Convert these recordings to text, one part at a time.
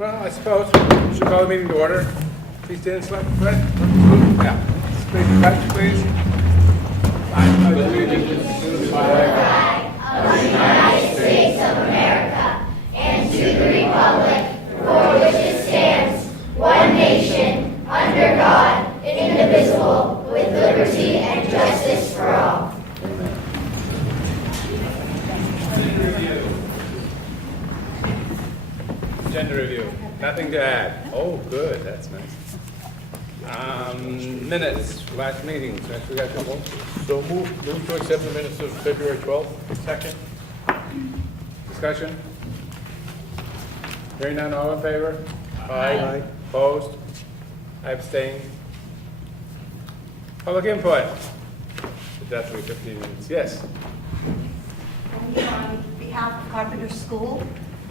Well, I suppose we should call the meeting to order. Please stand, select, Fred. Yeah. Please, pledge, please. I pledge allegiance to the flag of the United States of America and to the republic for which it stands, one nation, under God, indivisible, with liberty and justice for all. Agenda review. Nothing to add. Oh, good. That's nice. Minutes, last meeting. So we got a couple. So move to accept the minutes of February 12th. Second. Discussion? Hearing none, all in favor? Aye. Opposed? I abstain. Public input. That's 15 minutes. Yes. I'm here on behalf of Carpenter School,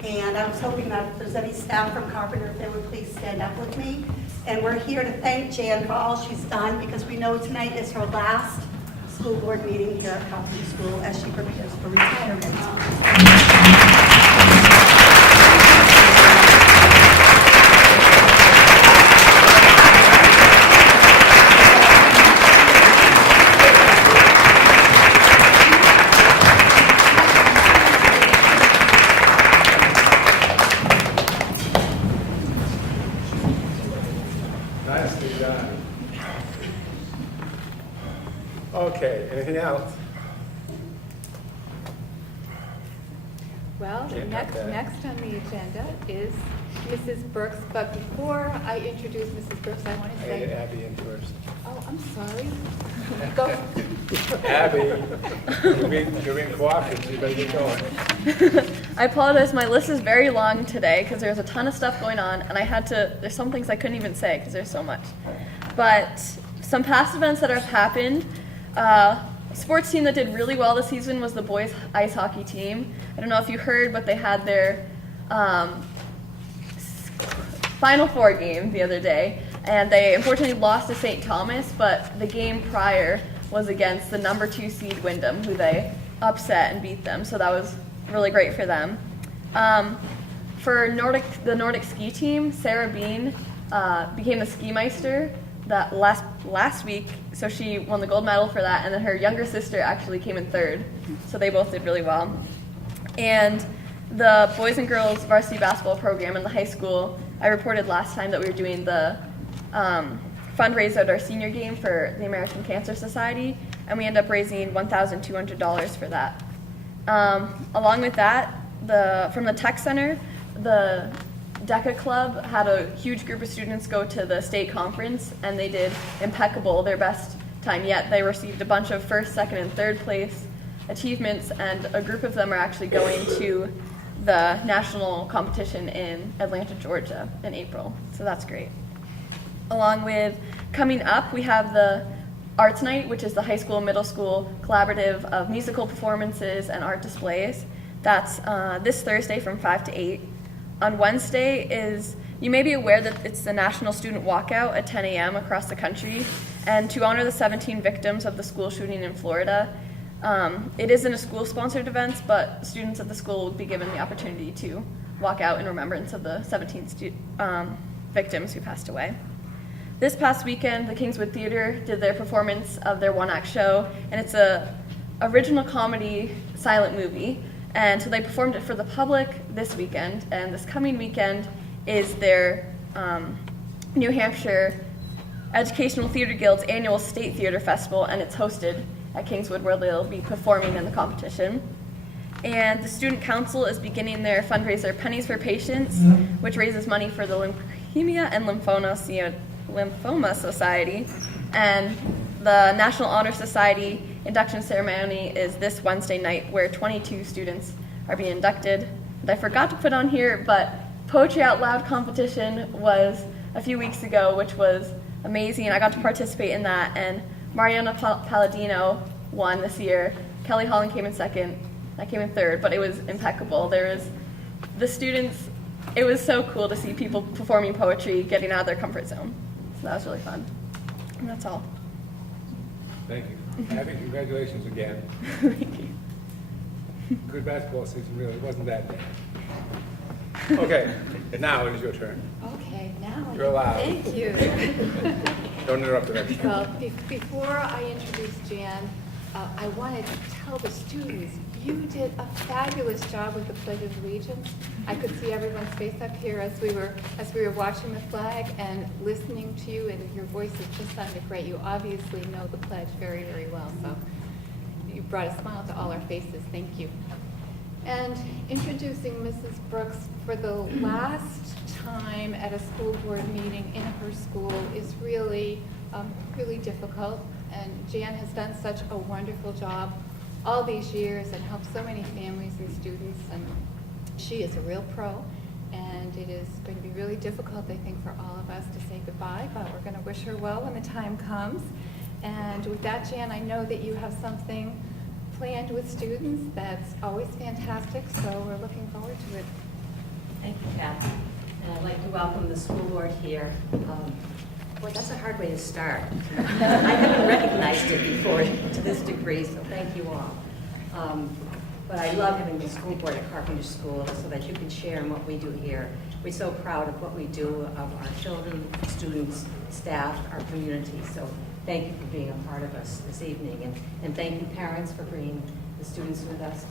and I was hoping that if there's any staff from Carpenter, if they would please stand up with me. And we're here to thank Jan for all she's done, because we know tonight is her last school board meeting here at Carpenter School as she prepares for retirement. Nicely done. Okay, anything else? Well, Can't cut that. next on the agenda is Mrs. Brooks, but before I introduce Mrs. Brooks, I want to I get say, Abby in first. oh, I'm sorry. Go. Abby, you're being cooperative, you better get going. I apologize, my list is very long today because there's a ton of stuff going on and there's some things I couldn't even say because there's so much. But some past events that have happened, sports team that did really well this season was the boys ice hockey team. I don't know if you heard, but they had their Final Four game the other day, and they unfortunately lost to St. Thomas, but the game prior was against the number 2 seed Wyndham, who they upset and beat them, so that was really great for them. For the Nordic ski team, Sarah Bean became the ski meister that last week, so she won the gold medal for that, and then her younger sister actually came in third, so they both did really well. And the boys and girls varsity basketball program in the high school, I reported last time that we were doing the fundraiser at our senior game for the American Cancer Society, and we ended up raising $1,200 for that. Along with that, from the tech center, the DECA Club had a huge group of students go to the state conference, and they did impeccable, their best time yet. They received a bunch of first, second, and third place achievements, and a group of them are actually going to the national competition in Atlanta, Georgia in April, so that's great. Along with coming up, we have the Arts Night, which is the high school, middle school collaborative of musical performances and art displays. That's this Thursday from 5 to 8. On Wednesday you may be aware that it's the National Student Walkout at 10 a.m. across the country, and to honor the 17 victims of the school shooting in Florida. It isn't a school-sponsored event, but students at the school will be given the opportunity to walk out in remembrance of the 17 victims who passed away. This past weekend, the Kingswood Theater did their performance of their one-act show, and it's a original comedy silent movie. And so they performed it for the public this weekend, and this coming weekend is their New Hampshire Educational Theater Guild's annual State Theater Festival, and it's hosted at Kingswood, where they'll be performing in the competition. And the Student Council is beginning their fundraiser Pennies for Patients, which raises money for the Leukemia and Lymphoma Society. And the National Honor Society induction ceremony is this Wednesday night, where 22 students are being inducted. And I forgot to put on here, but Poetry Out Loud competition was a few weeks ago, which was amazing. I got to participate in that, and Mariana Palladino won this year. Kelly Holland came in second. I came in third, but it was impeccable. The students, it was so cool to see people performing poetry, getting out of their comfort zone. So that was really fun. And that's all. Thank you. Abby, congratulations again. Thank you. Good basketball season, really. It wasn't that bad. Okay, now it is your turn. Okay, now. You're allowed. Thank you. Don't interrupt the next time. Well, before I introduce Jan, I wanted to tell the students, you did a fabulous job with the Pledge of Allegiance. I could see everyone's face up here as we were watching the flag and listening to you, and your voices just sounded great. You obviously know the pledge very, very well, so you brought a smile to all our faces. Thank you. And introducing Mrs. Brooks for the last time at a school board meeting in her school is really, really difficult. And Jan has done such a wonderful job all these years and helped so many families and students. And she is a real pro. And it is going to be really difficult, I think, for all of us to say goodbye, but we're going to wish her well when the time comes. And with that, Jan, I know that you have something planned with students that's always fantastic, so we're looking forward to it. Thank you, Kathy. And I'd like to welcome the school board here. Boy, that's a hard way to start. I haven't recognized it before to this degree, so thank you all. But I love having the school board at Carpenter School so that you can share in what we do here. We're so proud of what we do, of our children, students, staff, our community. So thank you for being a part of us this evening. And thank you, parents, for bringing the students with us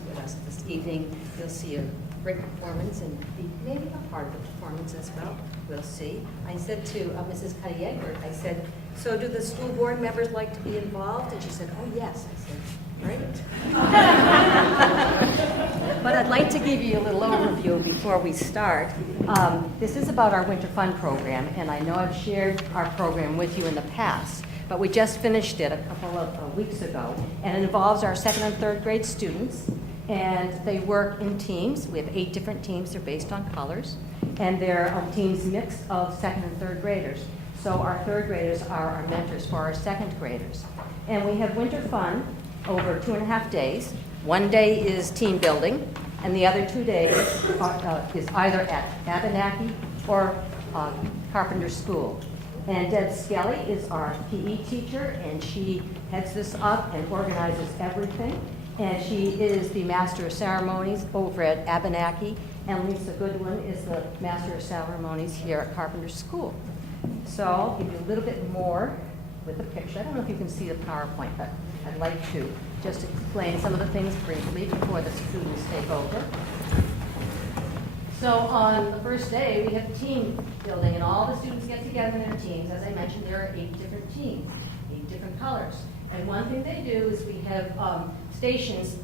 this evening. You'll see a great performance and be maybe a part of the performance as well. We'll see. I said to Mrs. Cuddy-Egbert, I said, so do the school board members like to be involved? And she said, oh, yes. I said, great. But I'd like to give you a little overview before we start. This is about our Winter Fun program, and I know I've shared our program with you in the past. But we just finished it a couple of weeks ago, and it involves our 2nd and 3rd grade students, and they work in teams. We have 8 different teams. They're based on colors, and they're teams mixed of 2nd and 3rd graders. So our 3rd graders are our mentors for our 2nd graders. And we have winter fun over 2.5 days. One day is team building, and the other 2 days is either at Abenaki or Carpenter School. And Deb Skelly is our PE teacher, and she heads this up and organizes everything. And she is the Master of Ceremonies over at Abenaki, and Lisa Goodwin is the Master of Ceremonies here at Carpenter School. So I'll give you a little bit more with a picture. I don't know if you can see the PowerPoint, but I'd like to just explain some of the things briefly before the students take over. So on the first day, we have team building, and all the students get together in their teams. As I mentioned, there are 8 different teams, 8 different colors. And one thing they do is we have stations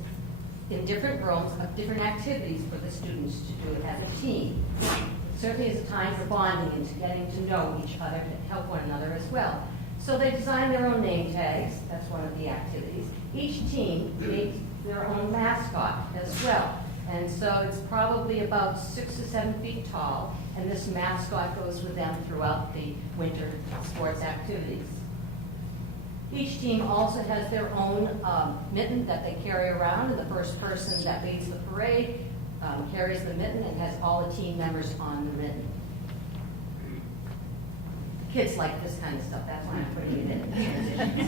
in different rooms of different activities for the students to do as a team. Certainly is a time for bonding and getting to know each other and help one another as well. So they design their own name tags. That's one of the activities. Each team makes their own mascot as well. And so it's probably about 6 to 7 feet tall, and this mascot goes with them throughout the winter sports activities. Each team also has their own mitten that they carry around, and the first person that leads the parade carries the mitten and has all the team members on the mitten. The kids like this kind of stuff, that's why I'm putting it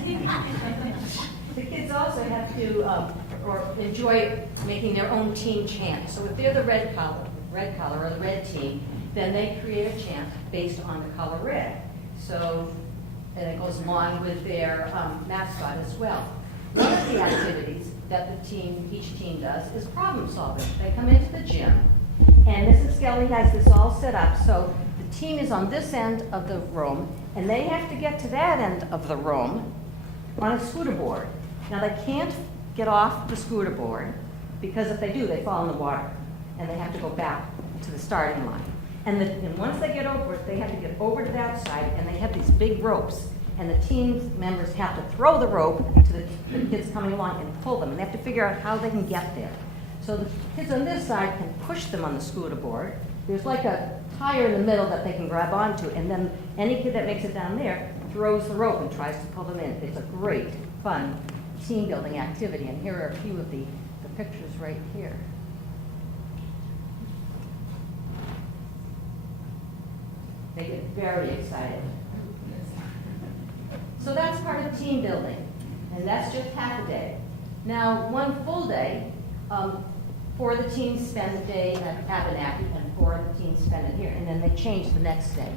in. The kids also have to or enjoy making their own team chant. So if they're the red color or the red team, then they create a chant based on the color red. So and it goes along with their mascot as well. One of the activities that each team does is problem solving. They come into the gym, and Mrs. Skelly has this all set up. So the team is on this end of the room, and they have to get to that end of the room on a scooter board. Now they can't get off the scooter board, because if they do, they fall in the water, and they have to go back to the starting line. And once they get over it, they have to get over to that side, and they have these big ropes. And the team members have to throw the rope to the kids coming along and pull them. And they have to figure out how they can get there. So the kids on this side can push them on the scooter board. There's like a tire in the middle that they can grab onto. And then any kid that makes it down there throws the rope and tries to pull them in. It's a great, fun team building activity. And here are a few of the pictures right here. They get very excited. So that's part of team building, and that's just half a day. Now, one full day, 4 of the teams spend the day at Abenaki, and or the teens spend it here, and then they change the next day.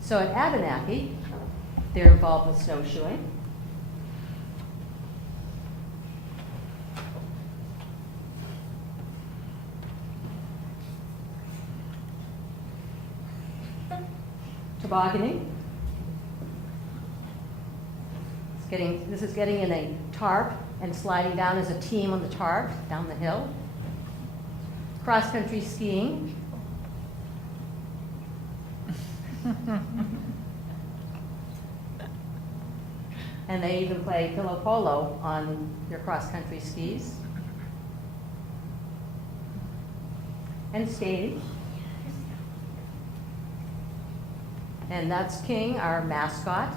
So at Abenaki, they're involved with snowshoeing. Tobogganing. This is getting in a tarp and sliding down as a team on the tarp down the hill. Cross-country skiing. And they even play pillow polo on their cross-country skis. And skating. And that's King, our mascot,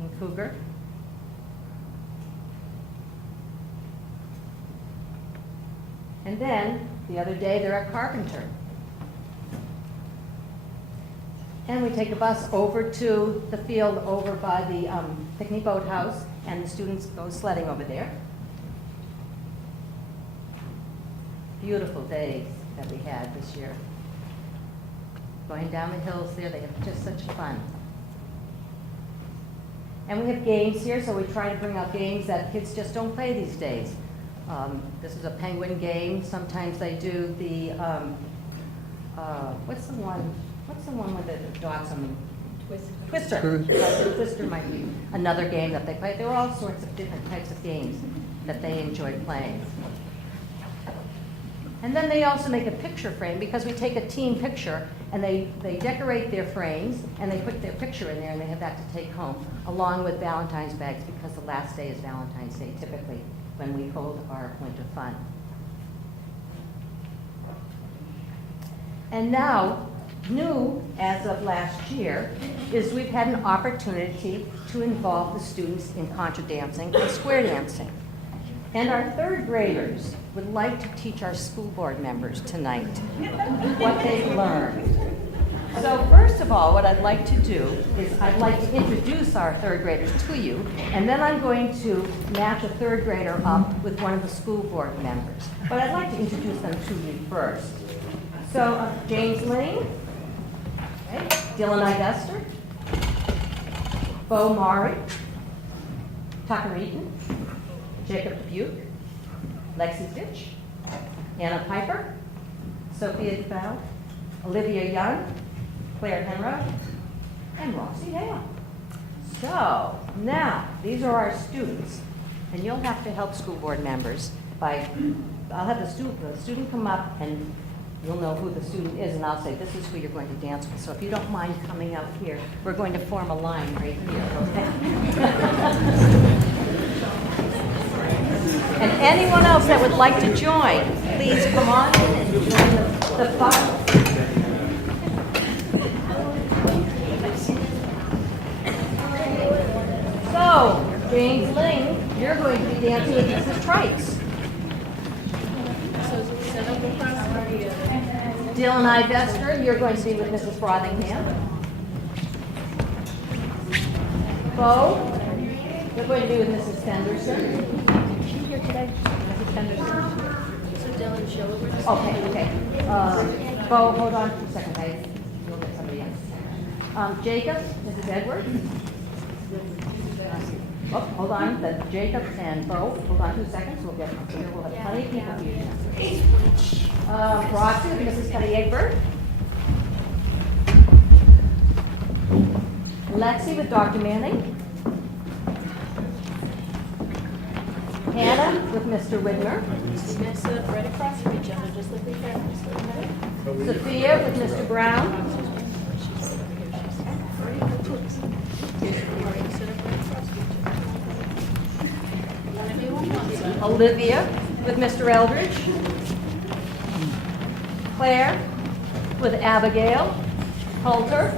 in Cougar. And then, the other day, they're at Carpenter. And we take a bus over to the field over by the picnic boathouse, and the students go sledding over there. Beautiful days that we had this year. Going down the hills there, they have just such fun. And we have games here, so we try to bring out games that kids just don't play these days. This is a penguin game. Sometimes they do the, what's the one with the dogs on them? Twister. Twister might be another game that they play. There are all sorts of different types of games that they enjoy playing. And then they also make a picture frame, because we take a team picture and they decorate their frames and they put their picture in there, and they have that to take home, along with Valentine's bags, because the last day is Valentine's Day typically when we hold our winter fun. And now, new as of last year, is we've had an opportunity to involve the students in contra dancing and square dancing. And our third graders would like to teach our school board members tonight what they've learned. So first of all, what I'd like to do is I'd like to introduce our third graders to you, and then I'm going to match a third grader up with one of the school board members. But I'd like to introduce them to you first. So James Ling, okay, Dylan Idester, Bo Mari, Tucker Eaton, Jacob Dubuque, Lexi Fitch, Anna Piper, Sophia DeFell, Olivia Young, Claire Henry, and Roxy Hale. So now, these are our students, and you'll have to help school board members by, I'll have the student come up, and you'll know who the student is, and I'll say, this is who you're going to dance with. So if you don't mind coming out here, we're going to form a line right here, okay? And anyone else that would like to join, please come on in and join the fun. So, James Ling, you're going to be dancing with Mrs. Trice. Dylan Ivester, you're going to be with Mrs. Frothingham. Bo, you're going to be with Mrs. Fenderson. Here today, Mrs. Fenderson. So Dylan Schiller. Okay. Bo, hold on for a second. You'll get somebody else. Jacob, Mrs. Edwards. Oh, hold on. That's Jacob and Bo. Hold on 2 seconds. We'll have plenty of people here. Roxy with Mrs. Cuddy Egbert. Lexi with Dr. Manning. Hannah with Mr. Widmer. Right across from each other, just like we have. Sophia with Mr. Brown. Olivia with Mr. Eldridge. Claire with Abigail. Halter,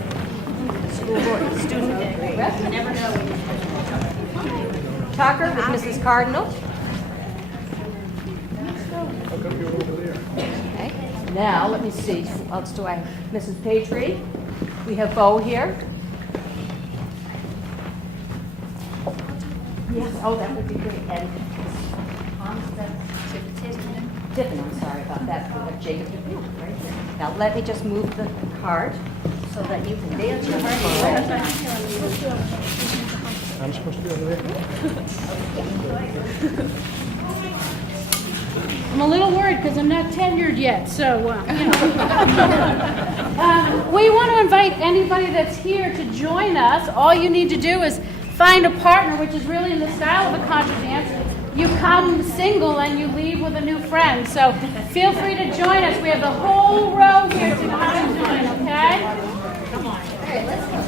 school board student rep. Tucker with Mrs. Cardinal. Okay. Now, let me see. Who else do I have? Mrs. Patry. We have Bo here. Yes. Oh, that would be great. And Tiffany, I'm sorry about that. We have Jacob right there. Now let me just move the card so that you can dance your heart out. I'm supposed to be over there? I'm a little worried because I'm not tenured yet, so, we want to invite anybody that's here to join us. All you need to do is find a partner, which is really in the style of a contra dance. You come single and you leave with a new friend. So feel free to join us. We have the whole row here to come and join, okay? Come on. All right, let's go.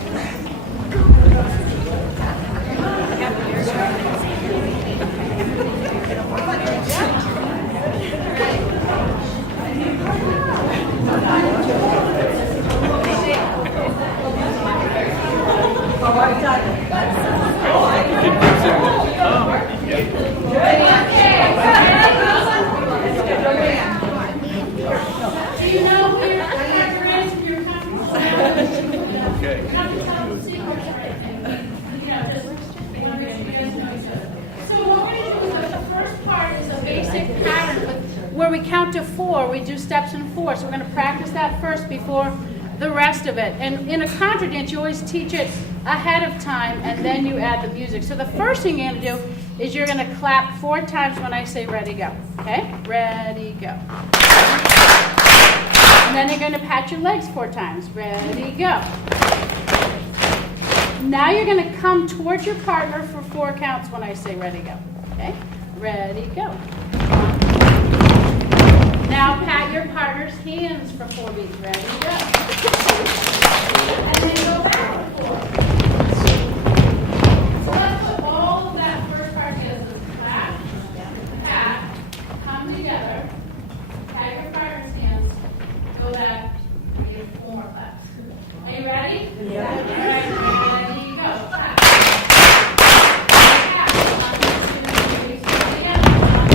Do you know who your partner is and your So what we're going to do is the first part is a basic pattern where we count to 4. We do steps in 4. So we're going to practice that first before the rest of it. And in a contra dance, you always teach it ahead of time and then you add the music. So the first thing you're going to do is you're going to clap 4 times when I say ready, go. Okay? Ready, go. And then you're going to pat your legs 4 times. Ready, go. Now you're going to come towards your partner for 4 counts when I say ready, go. Okay? Ready, go. Now pat your partner's hands for 4 beats. Ready, go. And then go back for 4. So that's what all of that first part is clap, pat, come together, pat your partner's hands, go back, and get 4 more claps. Are you ready? Yeah. All right, ready, go. Clap. Pat. 1, 2, 3, together. 1,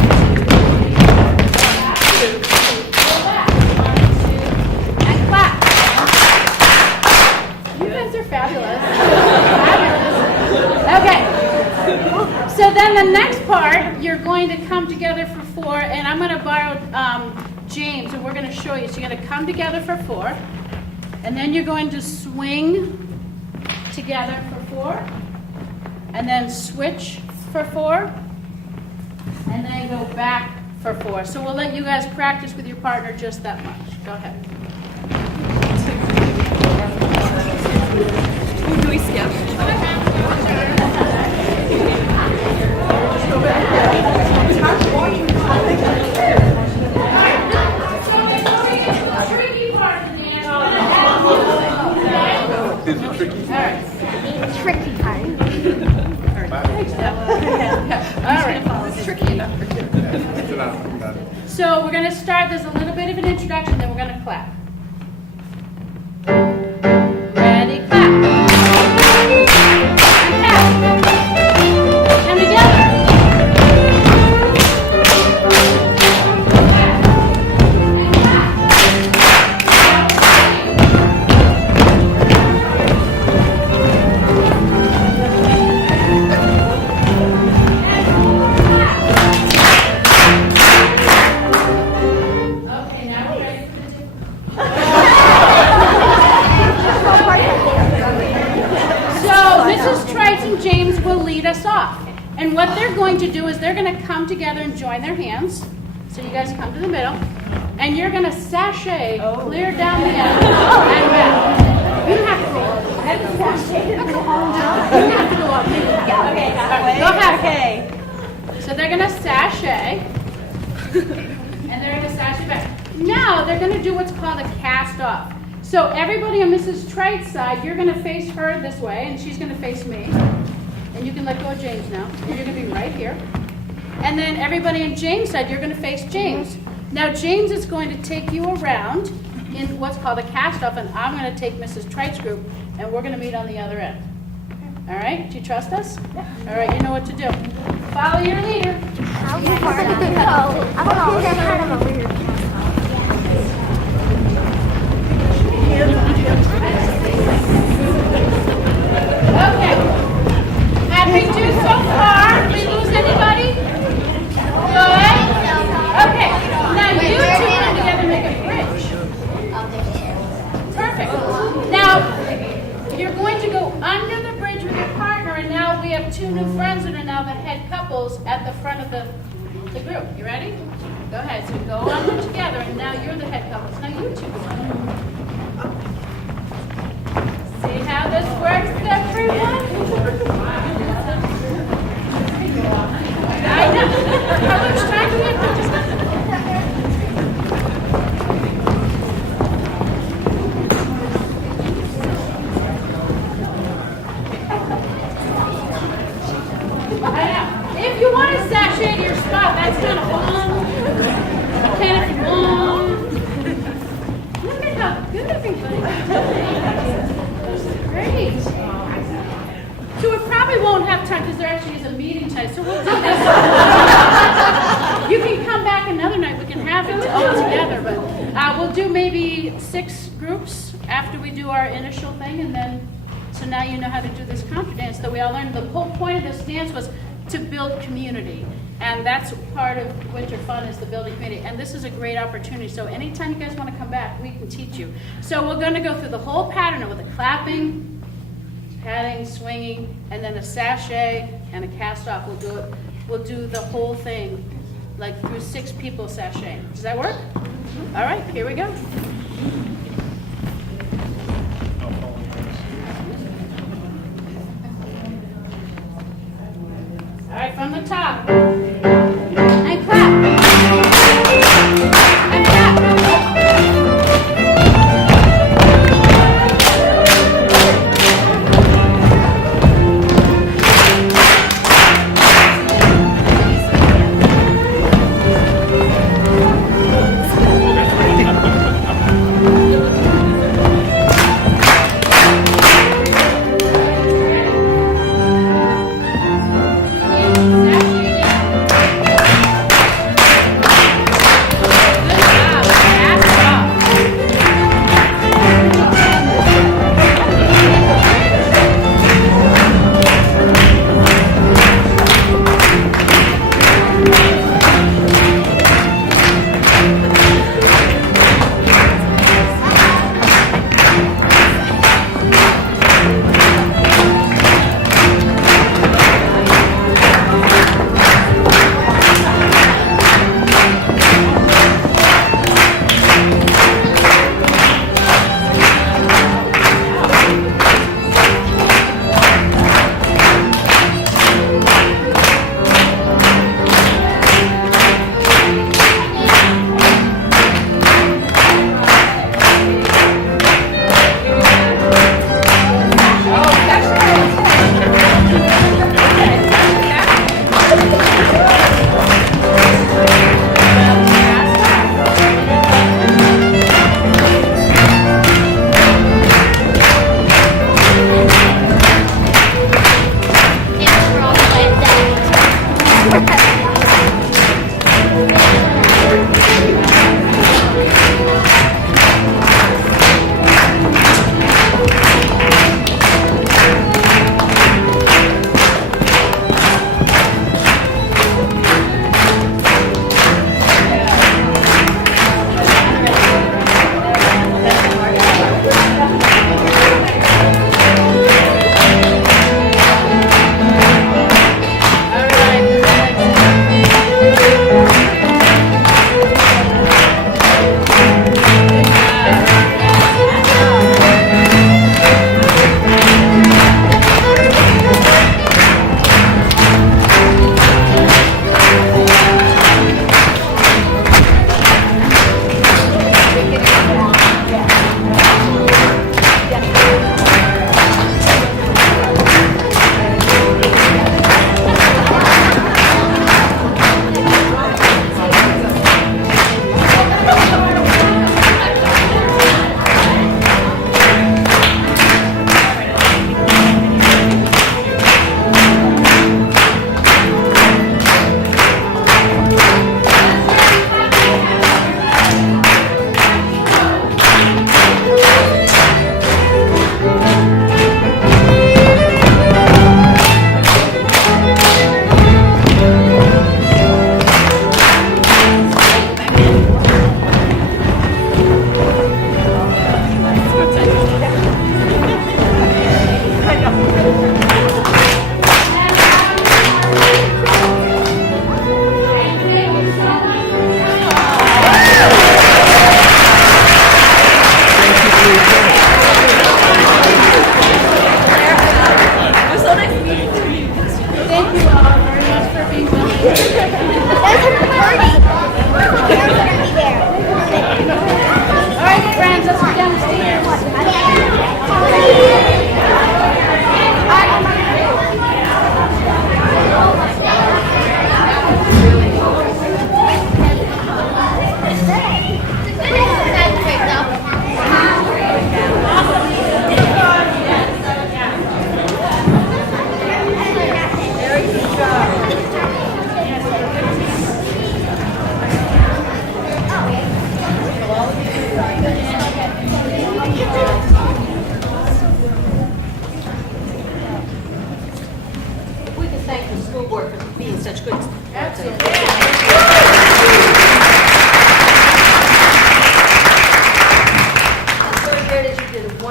2, 3, go back. 1, 2, and clap. You guys are fabulous. Fabulous. Okay. So then the next part, you're going to come together for 4, and I'm going to borrow James, and we're going to show you. So you're going to come together for 4, and then you're going to swing together for 4, and then switch for 4, and then go back for 4. So we'll let you guys practice with your partner just that much. Go ahead. Do we skip? Tricky part of the dance. Tricky part. All right. It's tricky enough for 2. That's enough. So we're going to start. There's a little bit of an introduction, then we're going to clap. Ready, clap. Clap. Come together. Okay, now we're ready for the So Mrs. Trice and James will lead us off. And what they're going to do is they're going to come together and join their hands. So you guys come to the middle. And you're going to sashay clear down the end and back. You don't have to go up. You have to go up. Okay, Go ahead. Okay. So they're going to sashay. And they're going to sashay back. Now they're going to do what's called a cast off. So everybody on Mrs. Trite's side, you're going to face her this way, and she's going to face me. And you can let go of James now. You're going to be right here. And then everybody on James' side, you're going to face James. Now James is going to take you around in what's called a cast off, and I'm going to take Mrs. Trite's group, and we're going to meet on the other end. All right? Do you trust us? Yeah. All right, you know what to do. Follow your leader. How far did it go? I don't know. It's kind of a weird Okay. Have we do so far? Did we lose anybody? Good. Okay. Now you're going to go under the bridge with your partner, and now we have two new friends that are now the head couples at the front of the group. You ready? Go ahead. So go under together, and now you're the head couples. Now you two go under. See how this works, everyone? I know. How much time do we have? If you want to sashay to your spot, that's kind of fun. Kind of long. Look at how good everybody is. Great. So we probably won't have time because there actually is a meeting tonight. So we'll do this. You can come back another night. We can have it all together. But we'll do maybe 6 groups after we do our initial thing, and then so now you know how to do this contra dance that we all learned. The whole point of this dance was to build community. And that's part of winter fun, is the building community. And this is a great opportunity. So anytime you guys want to come back, we can teach you. So we're going to go through the whole pattern with a clapping, patting, swinging, and then a sashay and a cast off. We'll do the whole thing, like through 6 people sashay. Does that work? All right, here we go. All right, from the top. And clap. And clap. Sashay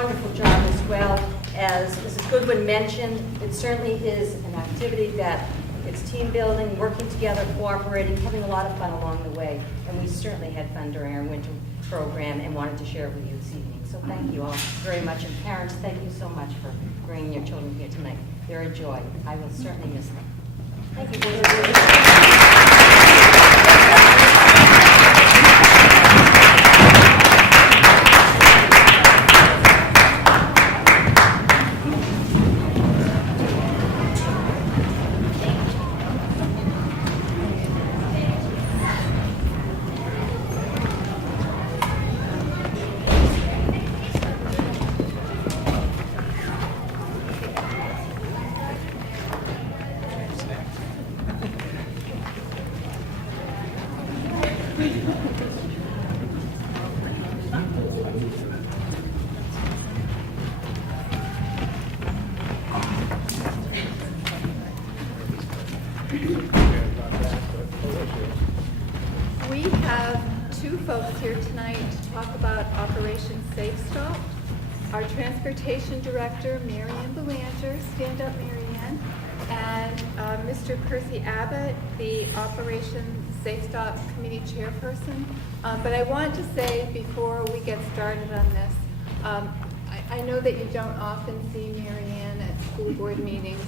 wonderful job, as well as Mrs. Goodwin mentioned. It certainly is an activity that it's team building, working together, cooperating, having a lot of fun along the way. And we certainly had fun during our winter program and wanted to share it with you this evening. So thank you all very much. And parents, thank you so much for bringing your children here tonight. They're a joy. I will certainly miss them. Thank you. We have two folks here tonight to talk about Operation Safe Stop. Our Transportation Director, Marianne Belanger, stand up, Marianne, and Mr. Percy Abbott, the Operation Safe Stop Committee Chairperson. But I want to say before we get started on this, I know that you don't often see Marianne at school board meetings,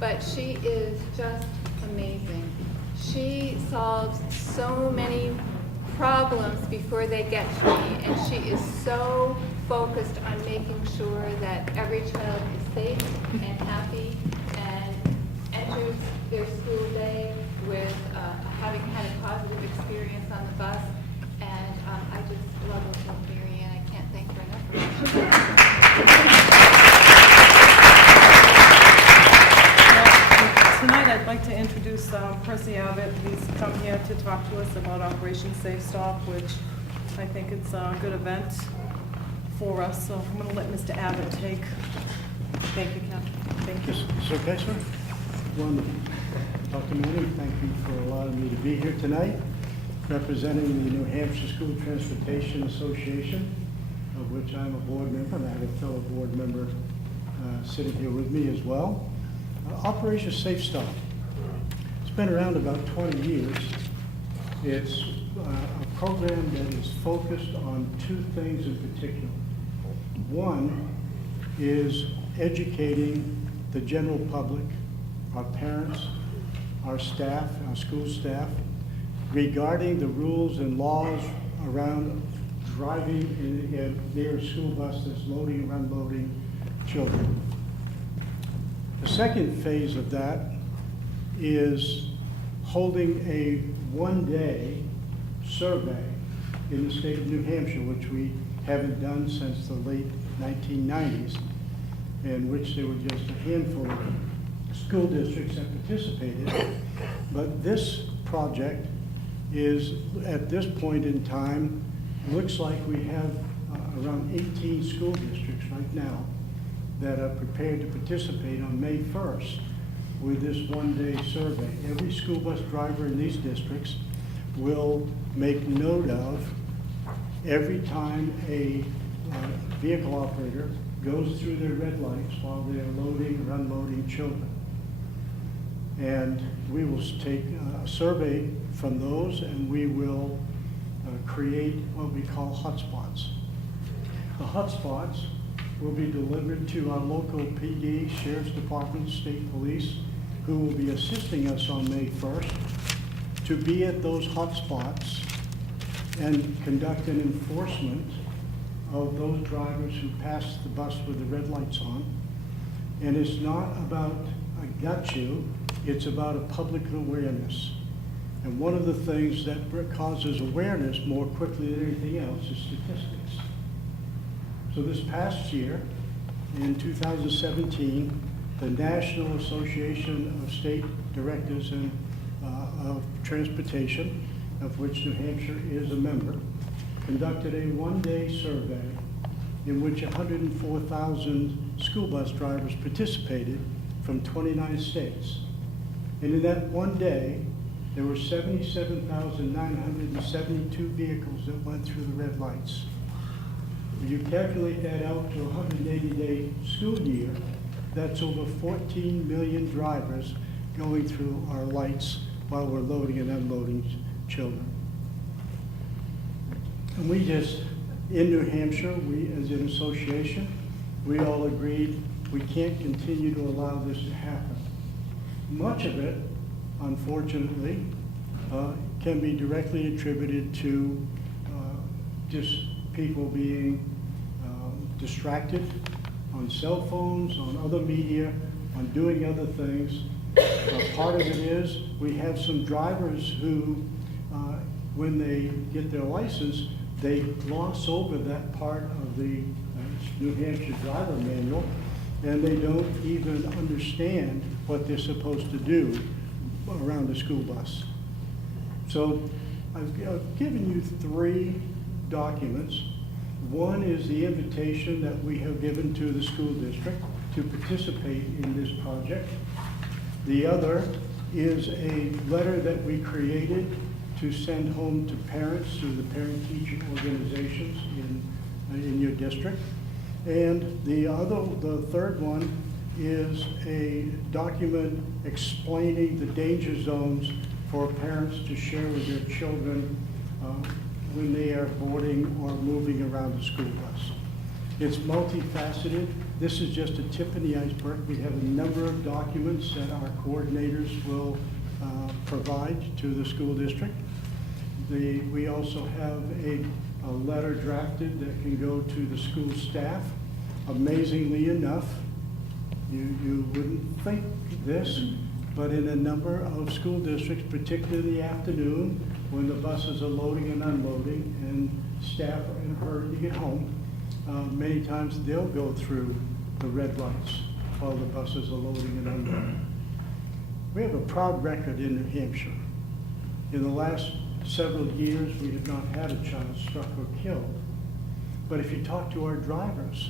but she is just amazing. She solves so many problems before they get to me, and she is so focused on making sure that every child is safe and happy and enters their school day with having had a positive experience on the bus. And I just love working with Marianne. I can't thank her enough. Tonight, I'd like to introduce Percy Abbott. He's come here to talk to us about Operation Safe Stop, which I think it's a good event for us. So I'm going to let Mr. Abbott take. Thank you, Captain. Thank you. It's okay, sir. Dr. Mooney, thank you for allowing me to be here tonight, representing the New Hampshire School Transportation Association, of which I'm a board member, and I have a fellow board member sitting here with me as well. Operation Safe Stop. It's been around about 20 years. It's a program that is focused on two things in particular. One is educating the general public, our parents, our staff, our school staff, regarding the rules and laws around driving near a school bus that's loading or unloading children. The second phase of that is holding a one-day survey in the state of New Hampshire, which we haven't done since the late 1990s, in which there were just a handful of school districts that participated. But this project is, at this point in time, looks like we have around 18 school districts right now that are prepared to participate on May 1st with this one-day survey. Every school bus driver in these districts will make note of every time a vehicle operator goes through their red lights while they're loading or unloading children. And we will take a survey from those, and we will create what we call hotspots. The hotspots will be delivered to our local PD, Sheriff's Department, State Police, who will be assisting us on May 1st to be at those hotspots and conduct an enforcement of those drivers who pass the bus with the red lights on. And it's not about I got you, it's about a public awareness. And one of the things that causes awareness more quickly than anything else is statistics. So this past year, in 2017, the National Association of State Directors of Transportation, of which New Hampshire is a member, conducted a one-day survey in which 104,000 school bus drivers participated from 29 states. And in that one day, there were 77,972 vehicles that went through the red lights. When you calculate that out to a 180-day school year, that's over 14 million drivers going through our lights while we're loading and unloading children. And we just, in New Hampshire, we as an association, we all agreed we can't continue to allow this to happen. Much of it, unfortunately, can be directly attributed to just people being distracted on cell phones, on other media, on doing other things. Part of it is we have some drivers who, when they get their license, they gloss over that part of the New Hampshire driver manual, and they don't even understand what they're supposed to do around a school bus. So I've given you 3 documents. One is the invitation that we have given to the school district to participate in this project. The other is a letter that we created to send home to parents through the parent-teacher organizations in your district. And the third one is a document explaining the danger zones for parents to share with their children when they are boarding or moving around the school bus. It's multifaceted. This is just a tip in the iceberg. We have a number of documents that our coordinators will provide to the school district. We also have a letter drafted that can go to the school staff. Amazingly enough, you wouldn't think this, but in a number of school districts, particularly in the afternoon, when the buses are loading and unloading and staff are in a hurry to get home, many times they'll go through the red lights while the buses are loading and unloading. We have a proud record in New Hampshire. In the last several years, we have not had a child struck or killed. But if you talk to our drivers,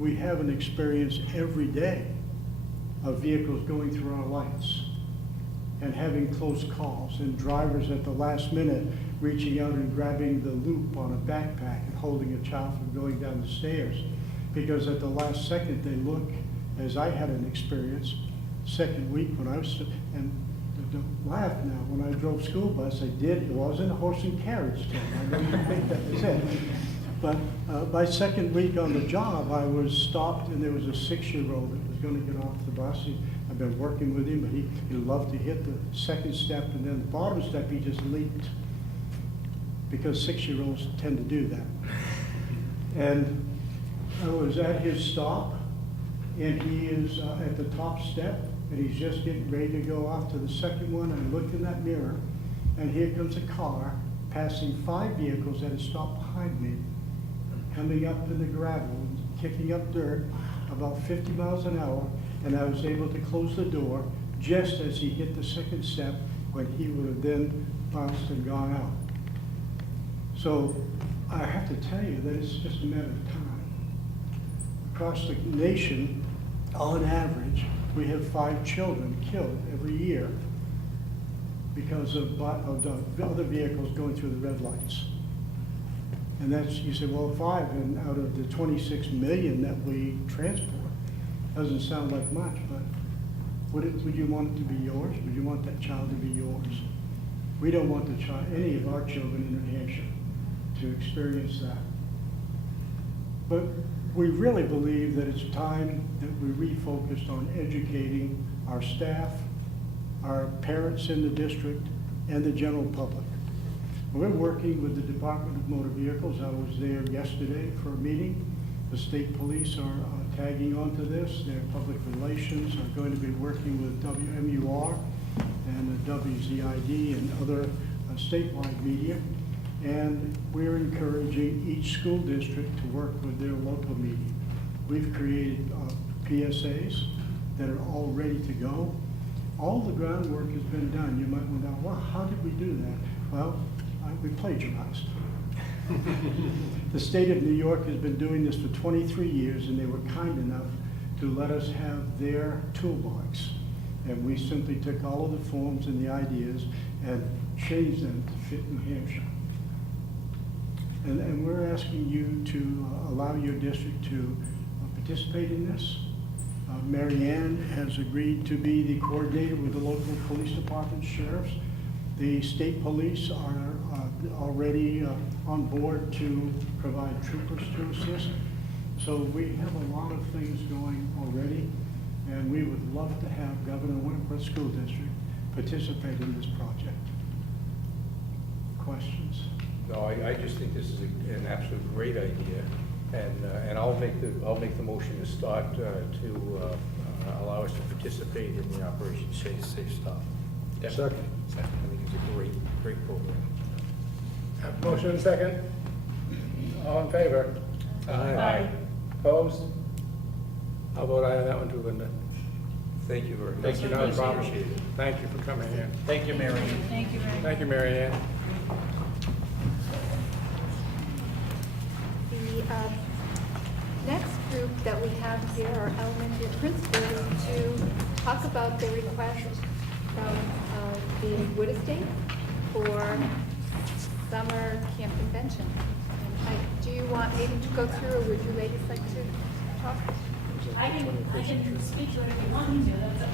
we have an experience every day of vehicles going through our lights and having close calls, and drivers at the last minute reaching out and grabbing the loop on a backpack and holding a child from going down the stairs. Because at the last second they look, as I had an experience, second week when I was, and don't laugh now, when I drove school bus, it wasn't a horse and carriage thing. I don't think that was it. But my second week on the job, I was stopped, and there was a 6-year-old that was going to get off the bus. I've been working with him, but he loved to hit the second step, and then the bottom step he just leaped, because 6-year-olds tend to do that. And I was at his stop, and he is at the top step, and he's just getting ready to go off to the second one. I looked in that mirror, and here comes a car passing 5 vehicles that had stopped behind me, coming up in the gravel, kicking up dirt about 50 miles an hour, and I was able to close the door just as he hit the second step, when he would have then bounced and gone out. So I have to tell you that it's just a matter of time. Across the nation, on average, we have 5 children killed every year because of the other vehicles going through the red lights. And that's, you say, well, 5 and out of the 26 million that we transport doesn't sound like much, but would you want it to be yours? Would you want that child to be yours? We don't want any of our children in New Hampshire to experience that. But we really believe that it's time that we refocused on educating our staff, our parents in the district, and the general public. We're working with the Department of Motor Vehicles. I was there yesterday for a meeting. The state police are tagging onto this. Their public relations are going to be working with WMUR and the WZID and other statewide media. And we're encouraging each school district to work with their local media. We've created PSAs that are all ready to go. All the groundwork has been done. You might wonder, well, how did we do that? Well, we plagiarized. The state of New York has been doing this for 23 years, and they were kind enough to let us have their toolbox. And we simply took all of the forms and the ideas and changed them to fit New Hampshire. And we're asking you to allow your district to participate in this. Mary Ann has agreed to be the coordinator with the local police department, sheriffs. The state police are already on board to provide troopers to assist. So we have a lot of things going already, and we would love to have Governor Wentworth School District participate in this project. Questions? No, I just think this is an absolute great idea, and I'll make the motion to start to allow us to participate in the Operation Safe Stop. Second. I think it's a great program. Have a motion and second. All in favor? Aye. Opposed? I'll vote aye on that one too, Linda. Thank you very much. Thank you, not a problem. Thank you for coming in. Thank you, Mary. Thank you very much. Thank you, Mary Ann. The next group that we have here are elementary principals to talk about their request from the Wood Estate for summer camp convention. Do you want me to go through, or would you ladies like to talk? I can speak to it if you want me to, that's up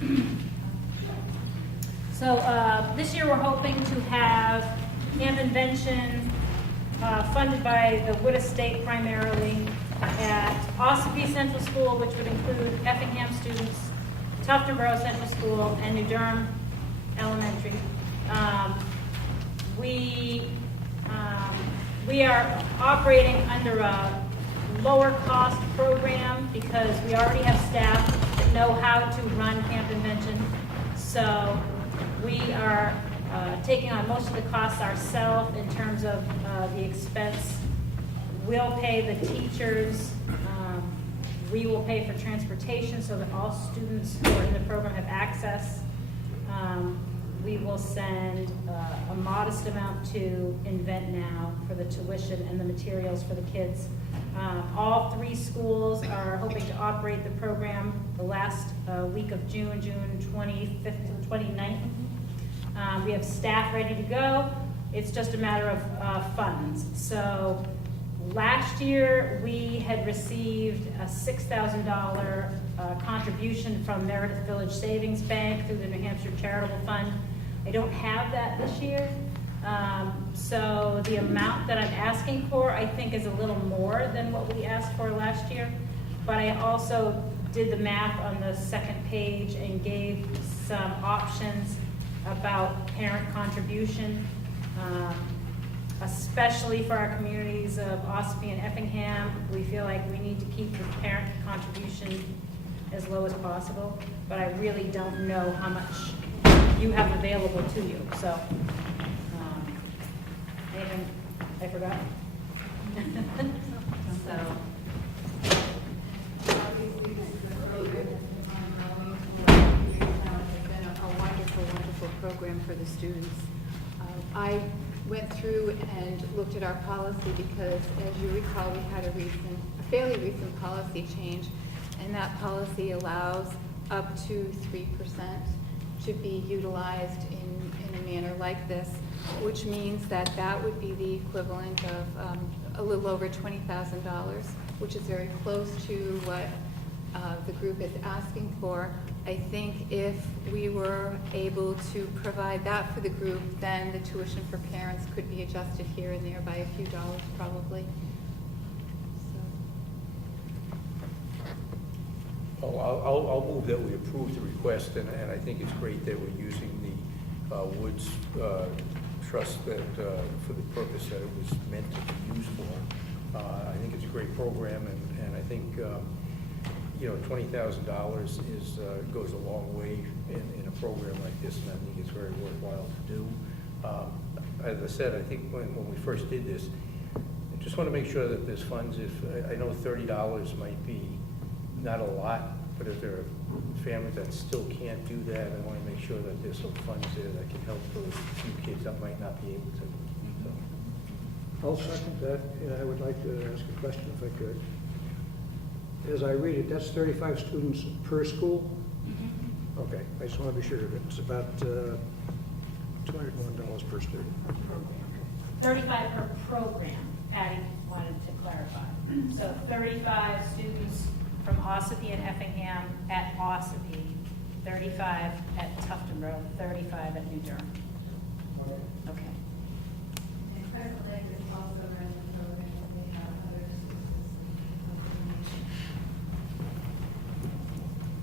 to you. So this year we're hoping to have camp convention funded by the Wood Estate primarily at Ossipee Central School, which would include Effingham students, Tuftonboro Central School, and New Durham Elementary. We are operating under a lower cost program because we already have staff that know how to run camp convention. So we are taking on most of the costs ourselves in terms of the expense. We'll pay the teachers. We will pay for transportation so that all students who are in the program have access. We will send a modest amount to Invent Now for the tuition and the materials for the kids. All three schools are hoping to operate the program the last week of June 25th and 29th. We have staff ready to go. It's just a matter of funds. So last year we had received a $6,000 contribution from Meredith Village Savings Bank through the New Hampshire Charitable Fund. I don't have that this year. So the amount that I'm asking for, I think, is a little more than what we asked for last year. But I also did the math on the second page and gave some options about parent contribution, especially for our communities of Ossipee and Effingham. We feel like we need to keep the parent contribution as low as possible, but I really don't know how much you have available to you. So, anything I forgot? So. Wonderful program for the students. I went through and looked at our policy because, as you recall, we had a fairly recent policy change, and that policy allows up to 3% to be utilized in a manner like this, which means that that would be the equivalent of a little over $20,000, which is very close to what the group is asking for. I think if we were able to provide that for the group, then the tuition for parents could be adjusted here and there by a few dollars probably. So. I'll move that we approve the request, and I think it's great that we're using the Woods Trust that for the purpose that it was meant to be used for. I think it's a great program, and I think $20,000 goes a long way in a program like this, and I think it's very worthwhile to do. As I said, I think when we first did this, I just want to make sure that there's funds. If I know $30 might be not a lot, but if there are families that still can't do that, I want to make sure that there's some funds there that can help those few kids that might not be able to. So. I'll second that, and I would like to ask a question if I could. As I read it, that's 35 students per school? Mm-hmm. Okay, I just want to be sure of it. It's about $201 per student. 35 per program, Patty wanted to clarify. So 35 students from Ossipee and Effingham at Ossipee, 35 at Tufton Road, 35 at New Durham. Okay. And Crescent Lake is also running the program, and they have other sources of information.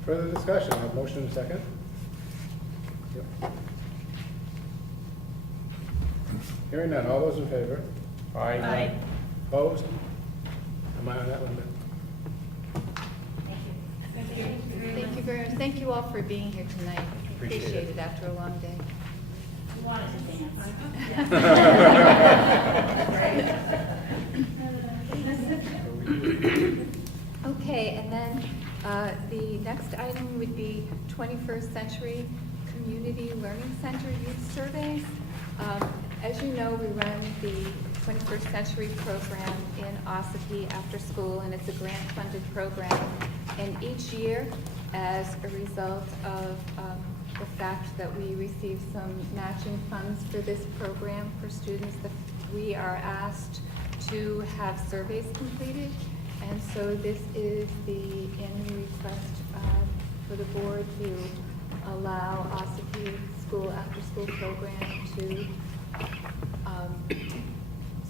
Further discussion, on motion and second? Yep. Hearing none, all those in favor? Aye. Opposed? Am I on that one? Thank you. Thank you very much. Thank you all for being here tonight. Appreciate Appreciate it. it after a long day. You wanted to dance. Okay, and then the next item would be 21st Century Community Learning Center Youth Surveys. As you know, we run the 21st Century program in Ossipee after school, and it's a grant-funded program. And each year, as a result of the fact that we receive some matching funds for this program for students, we are asked to have surveys completed. And so this is the annual request for the board to allow Ossipee School after-school program to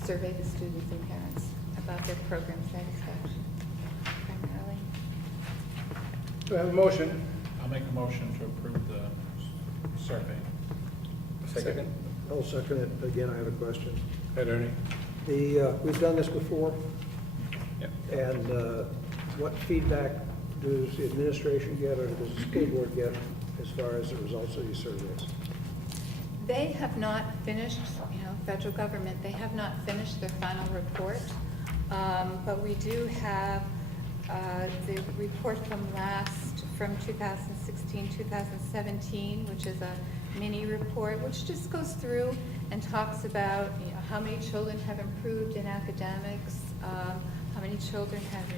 survey the students and parents about their program satisfaction, primarily. Do I have a motion? I'll make a motion to approve the survey. Second? I'll second it. Again, I have a question. Ed Ernie? We've done this before, Yep. and what feedback does the administration get, or does the school board get, as far as the results of these surveys? They have not finished, federal government, they have not finished their final report. But we do have the report from 2016, 2017, which is a mini report, which just goes through and talks about how many children have improved in academics, how many children have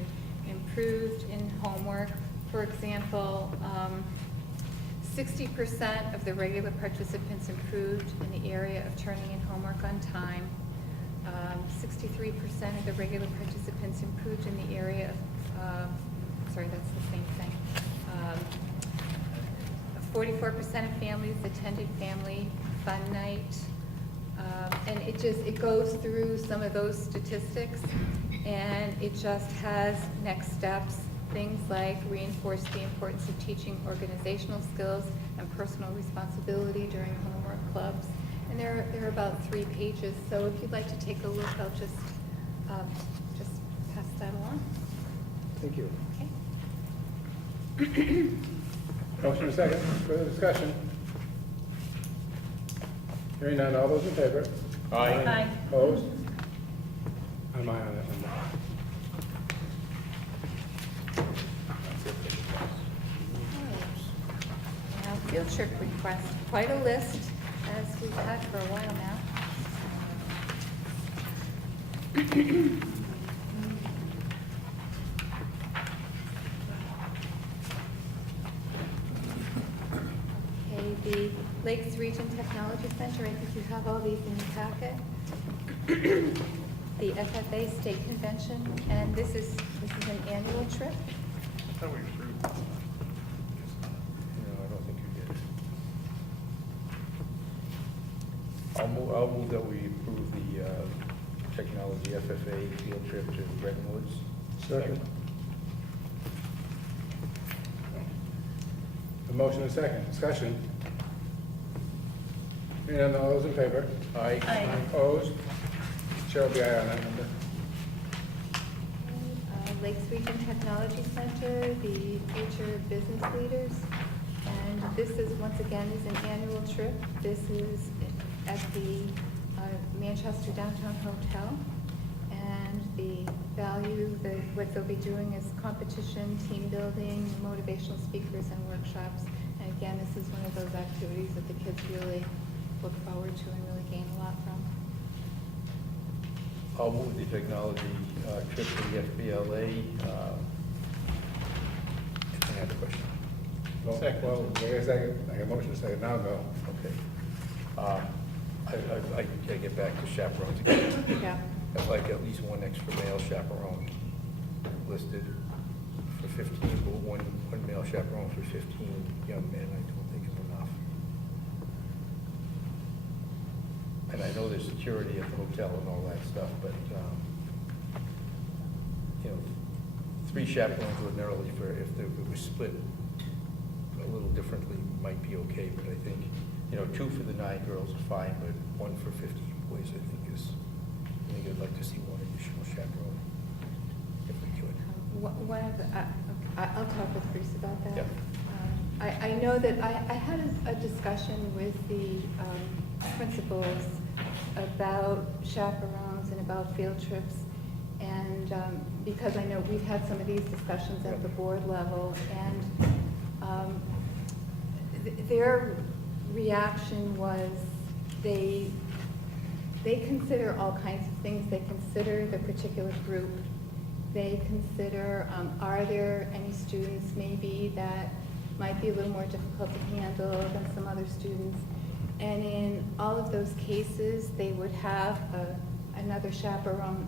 improved in homework. For example, 60% of the regular participants improved in the area of turning in homework on time. 63% of the regular participants improved in the area of, sorry, that's the same thing. 44% of families attended family fun night. And it goes through some of those statistics, and it just has next steps, things like reinforce the importance of teaching organizational skills and personal responsibility during homework clubs. And there are about 3 pages, so if you'd like to take a look, I'll just pass that along. Thank you. Okay. Motion and second. Further discussion? Hearing none, all those in favor? Aye. Opposed? Am I on that one? Now, field trip request, quite a list, as we've had for a while now. Okay, the Lakes Region Technology Center, I think you have all these in your packet. The FFA State Convention, and this is an annual trip. I thought we approved. No, I don't think you did. I'll move that we approve the technology FFA field trip to Bretton Woods. Second. A motion and second. Discussion? Hearing none, all those in favor? Aye. Opposed? Chair will be aye on that number. Lakes Region Technology Center, the future business leaders. And this is, once again, is an annual trip. This is at the Manchester Downtown Hotel. And the value, what they'll be doing is competition, team building, motivational speakers and workshops. And again, this is one of those activities that the kids really look forward to and really gain a lot from. I'll move the technology trip to the FBLA. I had a question. Well, Second. I got a motion and second. Now go. Okay. I gotta get back to chaperones again. Yeah. I'd like at least one extra male chaperone listed for 15, but one male chaperone for 15 young men, I don't think is enough. And I know there's security at the hotel and all that stuff, but, you know, 3 chaperones ordinarily for, if it was split a little differently, might be okay, but I think, you know, 2 for the 9 girls is fine, but 1 for 15 boys, I think I'd like to see one additional chaperone, if we could. One of the, I'll talk with Bruce about that. Yeah. I know that I had a discussion with the principals about chaperones and about field trips, and because I know we've had some of these discussions at the board level, and their reaction was they consider all kinds of things. They consider the particular group. They consider, are there any students maybe that might be a little more difficult to handle than some other students? And in all of those cases, they would have another chaperone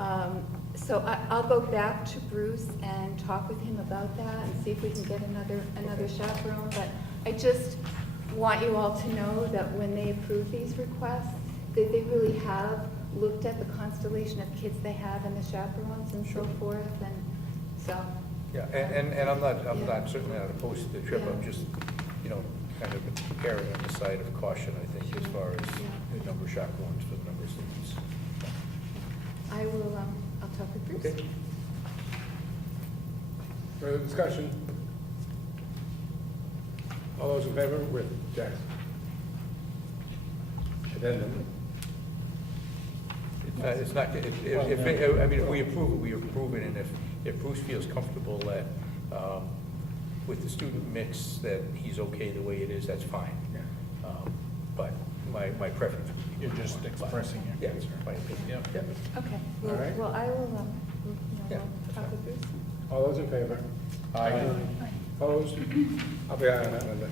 on. So I'll go back to Bruce and talk with him about that and see if we can get another chaperone. But I just want you all to know that when they approve these requests, that they really have looked at the constellation of kids they have and the chaperones and so forth, and so. Yeah, and I'm not certainly not opposed to the trip. I'm just, you know, kind of erring on the side of caution, I think, as far as the number of chaperones for the number of students. I will, I'll talk with Bruce. Okay. Further discussion? All those in favor with Jackson? Addendum? It's not, I mean, if we approve it, and if Bruce feels comfortable that, with the student mix, that he's okay the way it is, that's fine. But my preference would be. You're just expressing your Yeah, concern. my opinion. Yep. Yeah. Okay, All right. well, I will, Yeah. we'll talk with Bruce. All those in favor? Aye. Opposed? I'll be aye on that, Linda.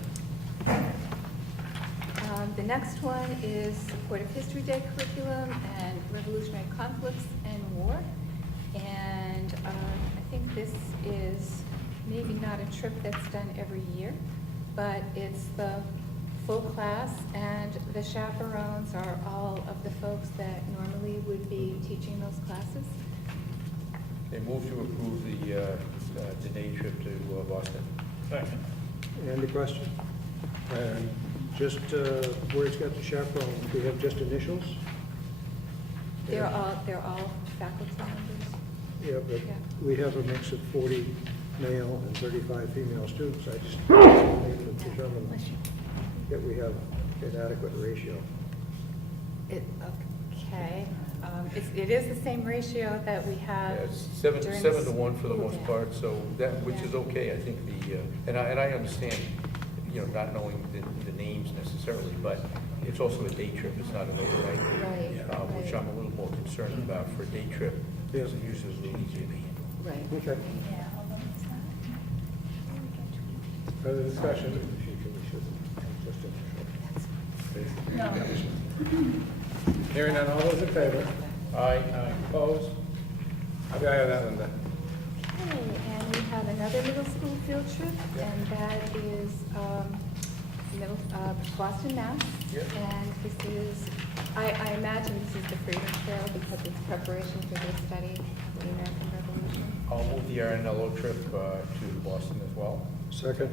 The next one is Supportive History Day curriculum and Revolutionary Conflicts and War. And I think this is maybe not a trip that's done every year, but it's the full class, and the chaperones are all of the folks that normally would be teaching those classes. They move to approve the day trip to Boston. Second. And the question? Just where it's got the chaperone, do we have just initials? They're all faculty members. Yeah, but Yeah. we have a mix of 40 male and 35 female students. I just need to determine that we have an adequate ratio. Okay, it is the same ratio that we have. Yeah, it's 7 during to 1 for the school most day. part, so that, which Yeah. is okay. I think and I understand, you know, not knowing the names necessarily, but it's also a day trip, it's not an overnight. Right, Which right. I'm a little more concerned about for a day trip, because it usually is a little easier to handle. Right. Okay. Further discussion? Hearing none, all those in favor? Aye. Opposed? I'll be aye on that, Linda. Okay, and we have another middle school field trip, and that is Boston, Mass. Yep. And this is, I imagine this is the Freedom Trail because it's preparation for their study of the American Revolution. I'll move the RNLO trip to Boston as well. Second?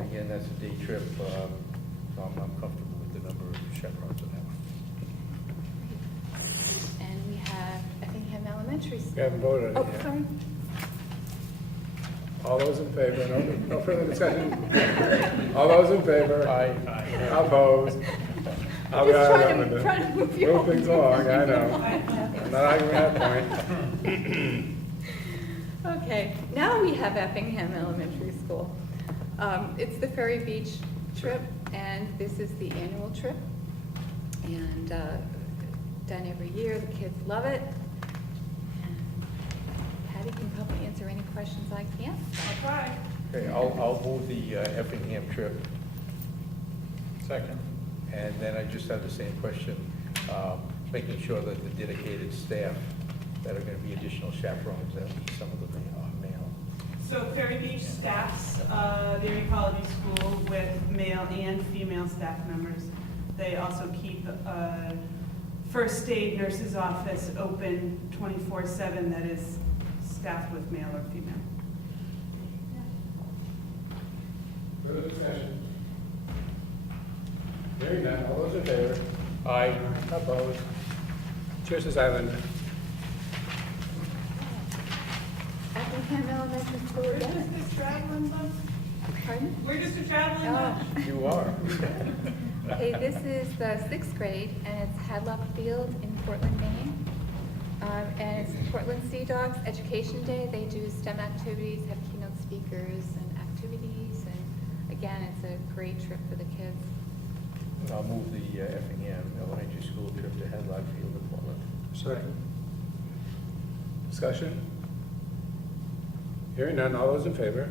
Again, that's a day trip, so I'm comfortable with the number of chaperones on that one. And we have Effingham Elementary School. We haven't voted on Oh, it yet. sorry. All those in favor? No further discussion? All those in favor? Aye. Opposed? I'll be Just aye on that, Linda. trying to move you Move things along. along, I know. I'm not arguing that point. Okay, now we have Effingham Elementary School. It's the Ferry Beach trip, and this is the annual trip. And done every year, the kids love it. And Patty can probably answer any questions I can. I'll try. Okay, I'll move the Effingham trip. Second. And then I just have the same question, making sure that the dedicated staff that are going to be additional chaperones, at least some of them are male. So Ferry Beach staffs their ecology school with male and female staff members. They also keep a first aid nurse's office open 24/7 that is staffed with male or female. Further discussion? Hearing none, all those in favor? Aye. Opposed? Chair says aye, Linda. Effingham Elementary School again. We're just a traveling bunch. Pardon? We're just a traveling bunch. You are. Okay, this is the 6th grade, and it's Hadlock Field in Portland, Maine. And it's Portland Sea Dogs Education Day. They do STEM activities, have keynote speakers and activities, and again, it's a great trip for the kids. I'll move the Effingham Elementary School trip to Hadlock Field in Portland. Second. Discussion? Hearing none, all those in favor?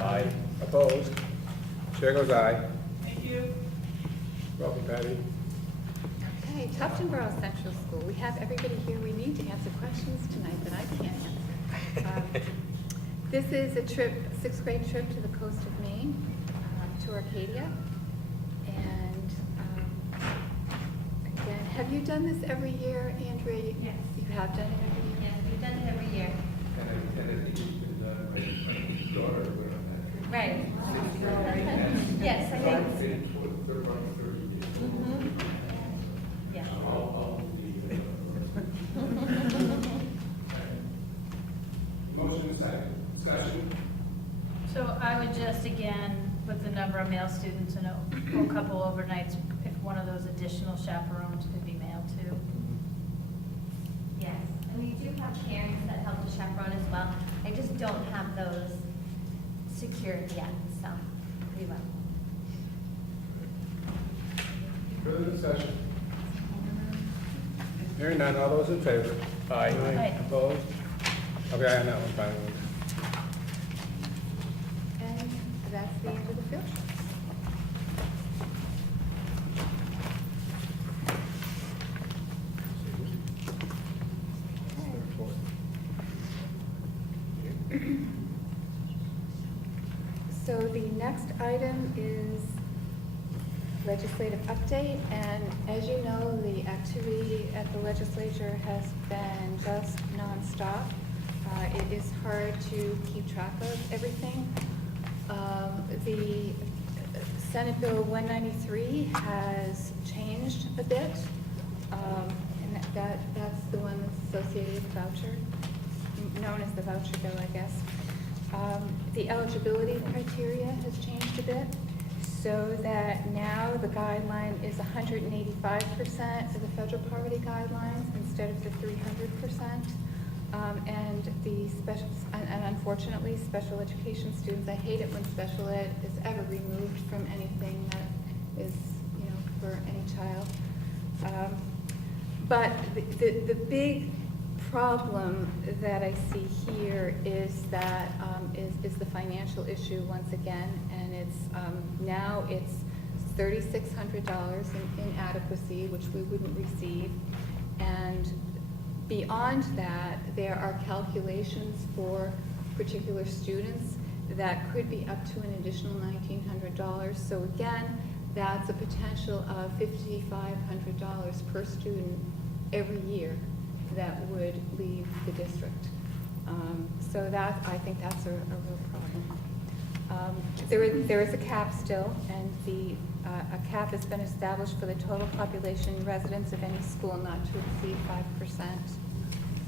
Aye. Opposed? Chair goes aye. Thank you. Welcome, Patty. Okay, Tuftonboro Central School. We have everybody here we need to answer questions tonight that I can't answer. This is a trip, 6th grade trip to the coast of Maine, to Arcadia. And again, have you done this every year, Andrea? Yes. You have done it every year? Yes, we've done it every year. And I think it's been done by my daughter. Right. Yes, I think. Mhm. Yeah. Motion is second. Discussion? So I would just, again, with the number of male students and a couple overnights, if one of those additional chaperones could be male too. Yes, and we do have parents that help the chaperone as well. I just don't have those secured yet, so we will. Further discussion? Hearing none, all those in favor? Aye. Aye. Opposed? Okay, I know, I'm fine with it. And that's the end of the field trips. So the next item is legislative update, and as you know, the activity at the legislature has been just nonstop. It is hard to keep track of everything. The Senate Bill 193 has changed a bit, and that's the one that's associated with the voucher, known as the voucher bill, I guess. The eligibility criteria has changed a bit, so that now the guideline is 185% of the federal poverty guidelines instead of the 300%. And the special, and unfortunately, special education students, I hate it when special ed is ever removed from anything that is, for any child. But the big problem that I see here is that is the financial issue once again, and it's now it's $3,600 in inadequacy, which we wouldn't receive, and beyond that, there are calculations for particular students that could be up to an additional $1,900. So again, that's a potential of $5,500 per student every year that would leave the district. So I think that's a real problem. There is a cap still, and a cap has been established for the total population residents of any school not to exceed 5%.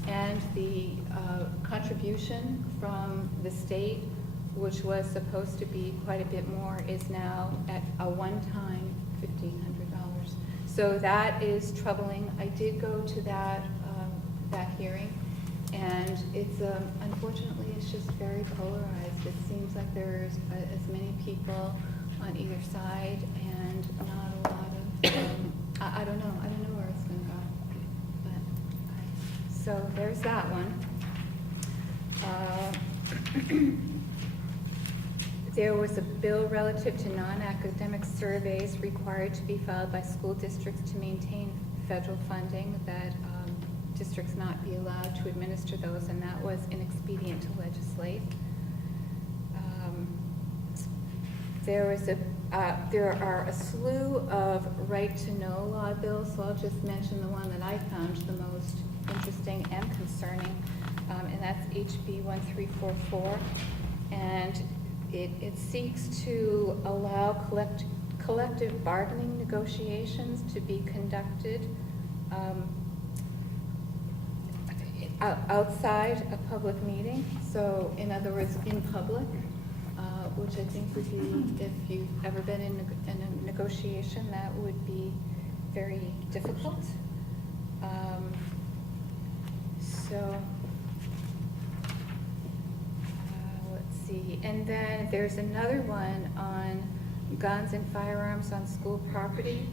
And the contribution from the state, which was supposed to be quite a bit more, is now at a one-time $1,500. So that is troubling. I did go to that hearing, and it's unfortunately it's just very polarized. It seems like there's as many people on either side, and not a lot of I don't know where it's going to go. But so there's that one. There was a bill relative to non-academic surveys required to be filed by school districts to maintain federal funding, that districts not be allowed to administer those, and that was inexpedient to legislate. There are a slew of right-to-know law bills, so I'll just mention the one that I found the most interesting and concerning, and that's HB 1344. And it seeks to allow collective bargaining negotiations to be conducted outside a public meeting. So in other words, in public, which I think would be, if you've ever been in a negotiation, that would be very difficult. Let's see. And then there's another one on guns and firearms on school property,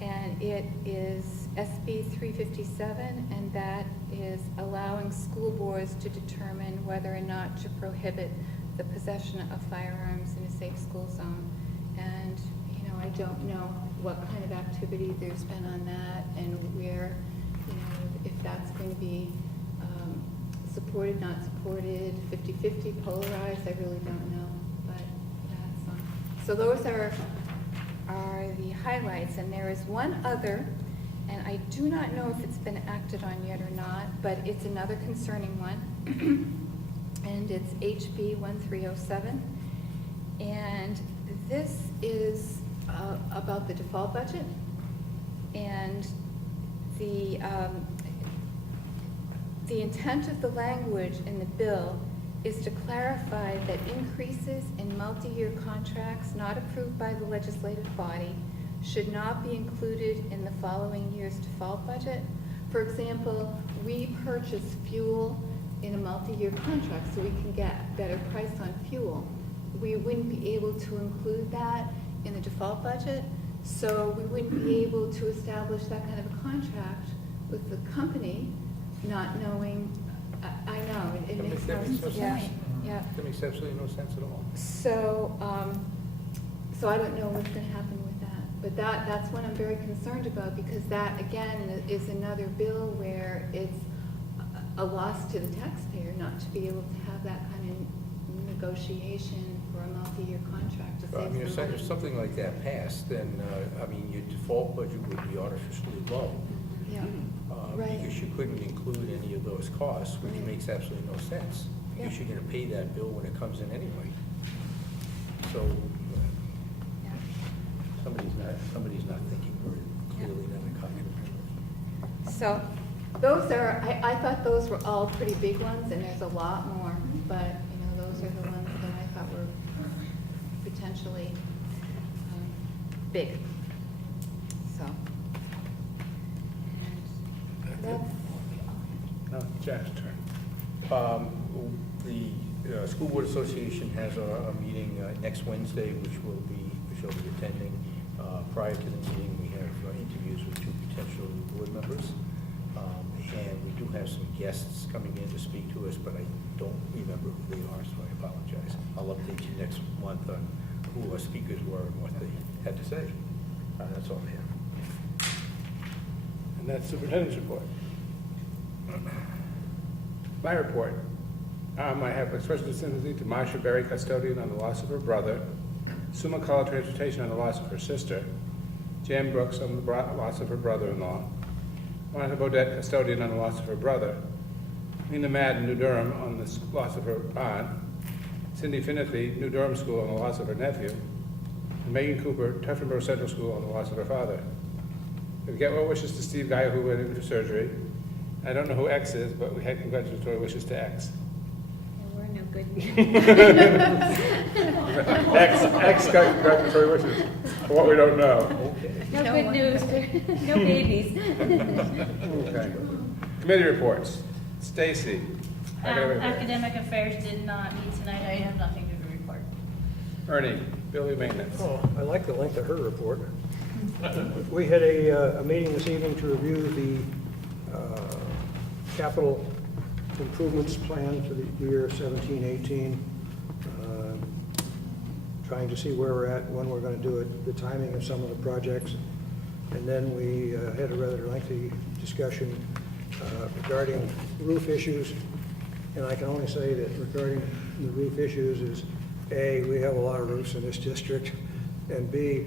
and it is SB 357, and that is allowing school boards to determine whether or not to prohibit the possession of firearms in a safe school zone. And, you know, I don't know what kind of activity there's been on that, and where, you know, if that's going to be supported, not supported, 50-50, polarized, I really don't know. But that's so those are the highlights, and there is one other, and I do not know if it's been acted on yet or not, but it's another concerning one. And it's HB 1307, and this is about the default budget, and the intent of the language in the bill is to clarify that increases in multi-year contracts not approved by the legislative body should not be included in the following year's default budget. For example, we purchase fuel in a multi-year contract so we can get better price on fuel. We wouldn't be able to include that in the default budget, so we wouldn't be able to establish that kind of a contract with the company, not knowing. I know it makes no sense. Yeah. That makes absolutely no sense at all. So, so I don't know what's going to happen with that, but that's what I'm very concerned about, because that again is another bill where it's a loss to the taxpayer not to be able to have that kind of negotiation for a multi-year contract to save I mean, if something like that passed, then, I mean, your default budget would be artificially low. Yeah, right. Because you couldn't include any of those costs, which Right. makes absolutely no sense. Because you're gonna pay that bill when it comes in anyway. So, Yeah. somebody's not thinking very clearly, then a cognitive. So those are, I thought those were all pretty big ones, and there's a lot more, but, you know, those are the ones that I thought were potentially big. So. And that's, No, Jack's turn. The School Board Association has a meeting next Wednesday, which I'll be attending. Prior to the meeting, we have interviews with 2 potential board members. And we do have some guests coming in to speak to us, but I don't remember who they are, so I apologize. I'll update you next month on who our speakers were and what they had to say. That's all I have. And that's superintendent's report. My report. I have expressed sympathy to Marsha Berry, custodian, on the loss of her brother, Sue McCullough, transportation, on the loss of her sister, Jan Brooks on the loss of her brother-in-law, Monica Bodette, custodian, on the loss of her brother, Lena Madden, New Durham, on the loss of her aunt, Cindy Finithy, New Durham School, on the loss of her nephew, and Megan Cooper, Tuftonboro Central School, on the loss of her father. We get well wishes to Steve Guy, who went in for surgery. I don't know who X is, but we had congratulatory wishes to X. we're no good. X got congratulatory wishes for what we don't know. No good news, no babies. Okay. Committee reports. Stacy. Academic Affairs did not meet tonight. I have nothing to report. Ernie, building maintenance. Oh, I like the length of her report. We had a meeting this evening to review the capital improvements plan for the year 17-18. trying to see where we're at, when we're going to do it, the timing of some of the projects. And then we had a rather lengthy discussion regarding roof issues. And I can only say that regarding the roof issues is, A, we have a lot of roofs in this district, and B,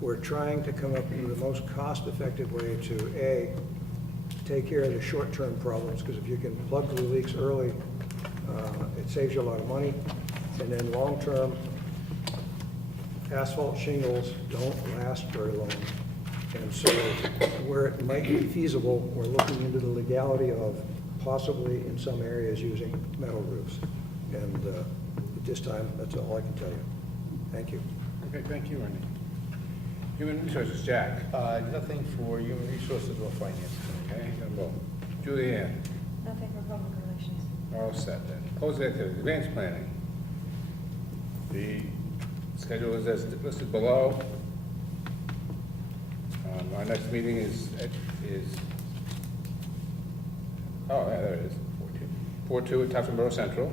we're trying to come up with the most cost-effective way to, A, take care of the short-term problems, because if you can plug the leaks early, it saves you a lot of money. And then long-term, asphalt shingles don't last very long. And so where it might be feasible, we're looking into the legality of possibly in some areas using metal roofs. And at this time, that's all I can tell you. Thank you. Okay, thank you, Ernie. Human Resources, Jack. Nothing for human resources or finance. Okay, well, Julianne. Nothing for public relations. All set then. Closed activities, advanced planning. The schedule is as listed below. Our next meeting is, oh, yeah, there it is, 4-2 at Tuftonboro Central.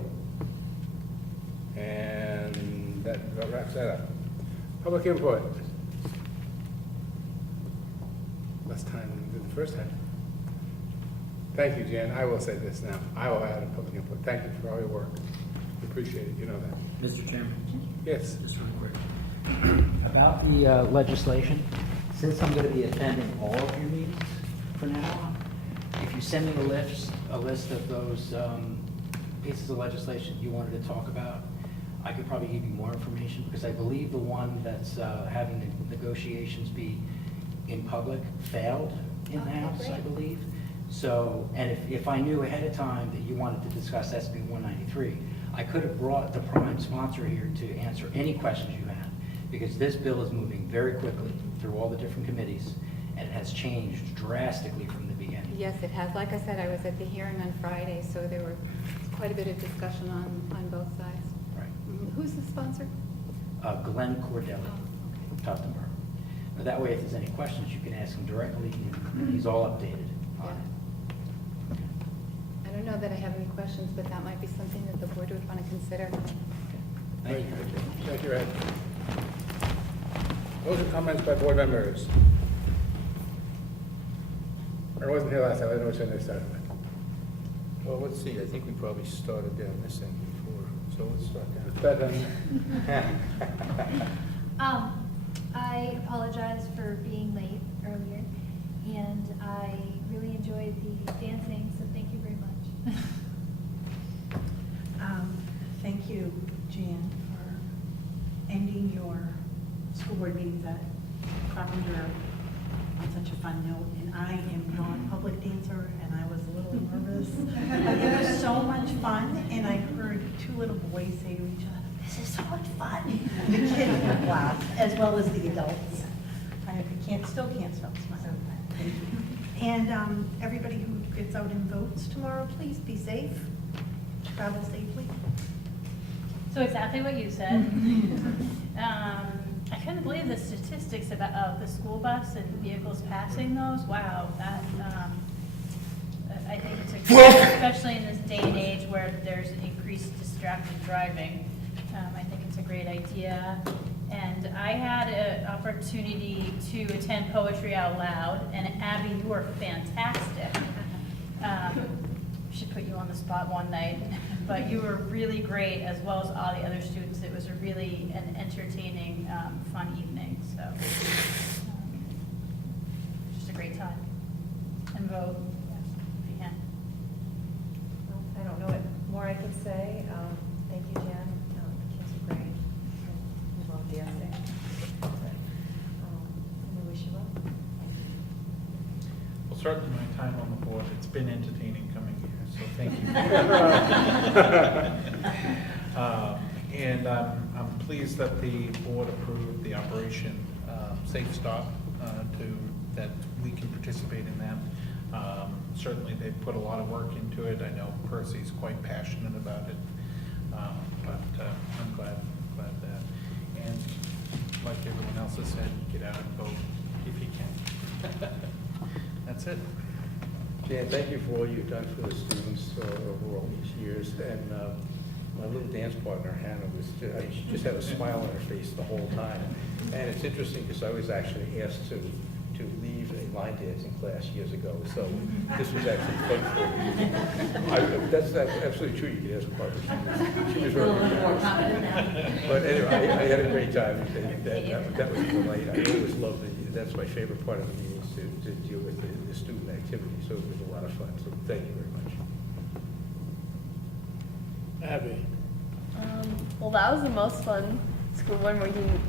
And that wraps that up. Public input. Less time than we did the first time. Thank you, Jan. I will say this now. I will add a public input. Thank you for all your work. We appreciate it. You know that. Mr. Chairman? Yes. Just real quick. About the legislation, since I'm going to be attending all of your meetings from now on, if you send me a list of those pieces of legislation you wanted to talk about, I could probably give you more information, because I believe the one that's having the negotiations be in public failed in the House, I believe. So, and if I knew ahead of time that you wanted to discuss SB 193, I could have brought the prime sponsor here to answer any questions you had, because this bill is moving very quickly through all the different committees, and it has changed drastically from the beginning. Yes, it has. Like I said, I was at the hearing on Friday, so there were quite a bit of discussion on both sides. Right. Who's the sponsor? Glenn Cordelli, Tuftonboro. Now, that way, if there's any questions, you can ask him directly, and he's all updated on it. I don't know that I have any questions, but that might be something that the board would want to consider. Thank you. Thank you, Ed. Those are comments by board members. I wasn't here last time. I don't know which end I started with. Well, let's see, I think we probably started down this end before, so let's start down. I apologize for being late earlier, and I really enjoyed the dancing, so thank you very much. Thank you, Jan, for ending your school board meetings at Carpenter on such a fun note. And I am not a public dancer, and I was a little nervous. But it was so much fun, and I heard two little boys say to each other, "This is so much fun." The kids were laugh, as well as the adults. I still can't stop smiling. Thank you. And everybody who gets out and votes tomorrow, please be safe. Travel safely. So exactly what you said. I couldn't believe the statistics of the school bus and vehicles passing those. Wow, that I think it's a great, especially in this day and age where there's increased distracted driving. I think it's a great idea. And I had an opportunity to attend Poetry Out Loud, and Abby, you were fantastic. Should put you on the spot one night, but you were really great, as well as all the other students. It was a really an entertaining, fun evening. So, just a great time. And vote, if you can. Well, I don't know what more I can say. Thank you, Jan. The kids are great. I love dancing. But, we wish you luck. Well, certainly my time on the board, it's been entertaining coming here, so thank you. And I'm pleased that the board approved the Operation Safe Stop that we can participate in that. Certainly they've put a lot of work into it. I know Percy's quite passionate about it, but I'm glad that. And like everyone else has said, get out and vote if you can. That's it. Jan, thank you for all you've done for the students over all these years. And my little dance partner, Hannah, she just had a smile on her face the whole time. And it's interesting because I was actually asked to leave a line dancing class years ago, so this was actually fun for me. That's absolutely true, you can ask her. She was really more confident now. But anyway, I had a great time, and that was a delight. I always love that's my favorite part of the meetings, to deal with the student activity, so it was a lot of fun, so thank you very much. Abby? Well, that was the most fun school board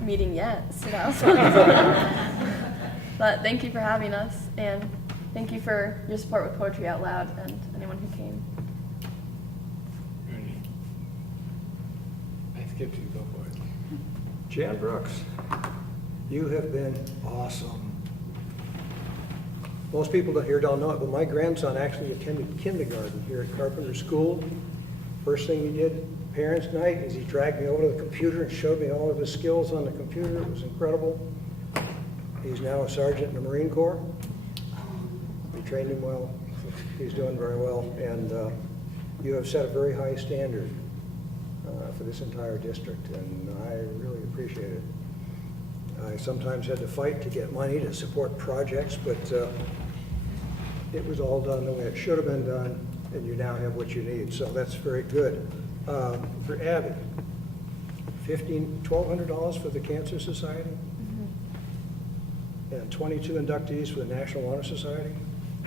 meeting yet, so that was fun. But thank you for having us, and thank you for your support with Poetry Out Loud and anyone who came. Ernie? I skipped you, go for it. Jan Brooks, you have been awesome. Most people here don't know it, but my grandson actually attended kindergarten here at Carpenter School. First thing he did, parents' night, is he dragged me over to the computer and showed me all of his skills on the computer. It was incredible. He's now a sergeant in the Marine Corps. We trained him well. He's doing very well. And you have set a very high standard for this entire district, and I really appreciate it. I sometimes had to fight to get money to support projects, but it was all done the way it should have been done, and you now have what you need, so that's very good. For Abby, $1,200 for the Cancer Society, and 22 inductees for the National Honor Society.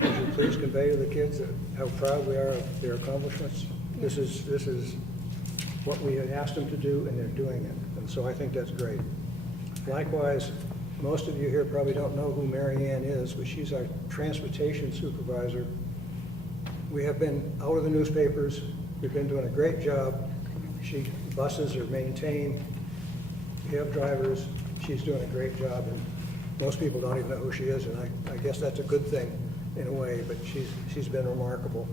Would you please convey to the kids how proud we are of their accomplishments? This is what we had asked them to do, and they're doing it, and so I think that's great. Likewise, most of you here probably don't know who Mary Ann is, but she's our transportation supervisor. We have been out of the newspapers. We've been doing a great job. Buses are maintained. We have drivers. She's doing a great job, and most people don't even know who she is, and I guess that's a good thing in a way, but she's been remarkable.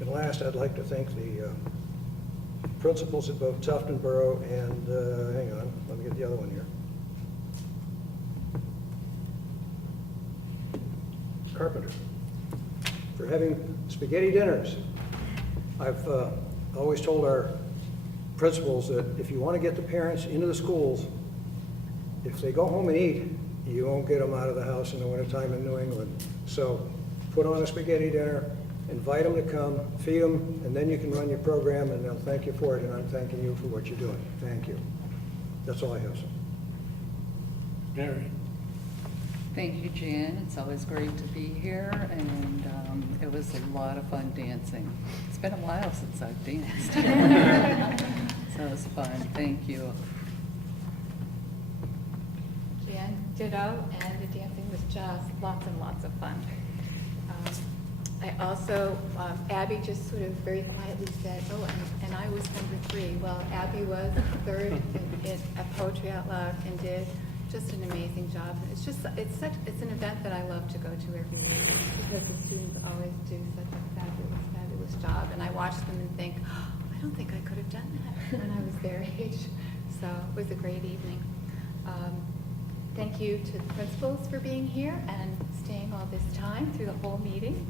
And last, I'd like to thank the principals at both Tuftonboro and, hang on, let me get the other one here. Carpenter, for having spaghetti dinners. I've always told our principals that if you want to get the parents into the schools, if they go home and eat, you won't get them out of the house in the wintertime in New England. So put on a spaghetti dinner, invite them to come, feed them, and then you can run your program, and they'll thank you for it, and I'm thanking you for what you're doing. Thank you. That's all I have, sir. Mary? Thank you, Jan. It's always great to be here, and it was a lot of fun dancing. It's been a while since I've danced. So it was fun. Thank you. Jan, ditto, and the dancing was just lots and lots of fun. I also, Abby just sort of very quietly said, oh, and I was number 3. Well, Abby was third at Poetry Out Loud and did just an amazing job. It's an event that I love to go to every year because the students always do such a fabulous, fabulous job. And I watch them and think, oh, I don't think I could have done that when I was their age. So it was a great evening. Thank you to the principals for being here and staying all this time through the whole meeting.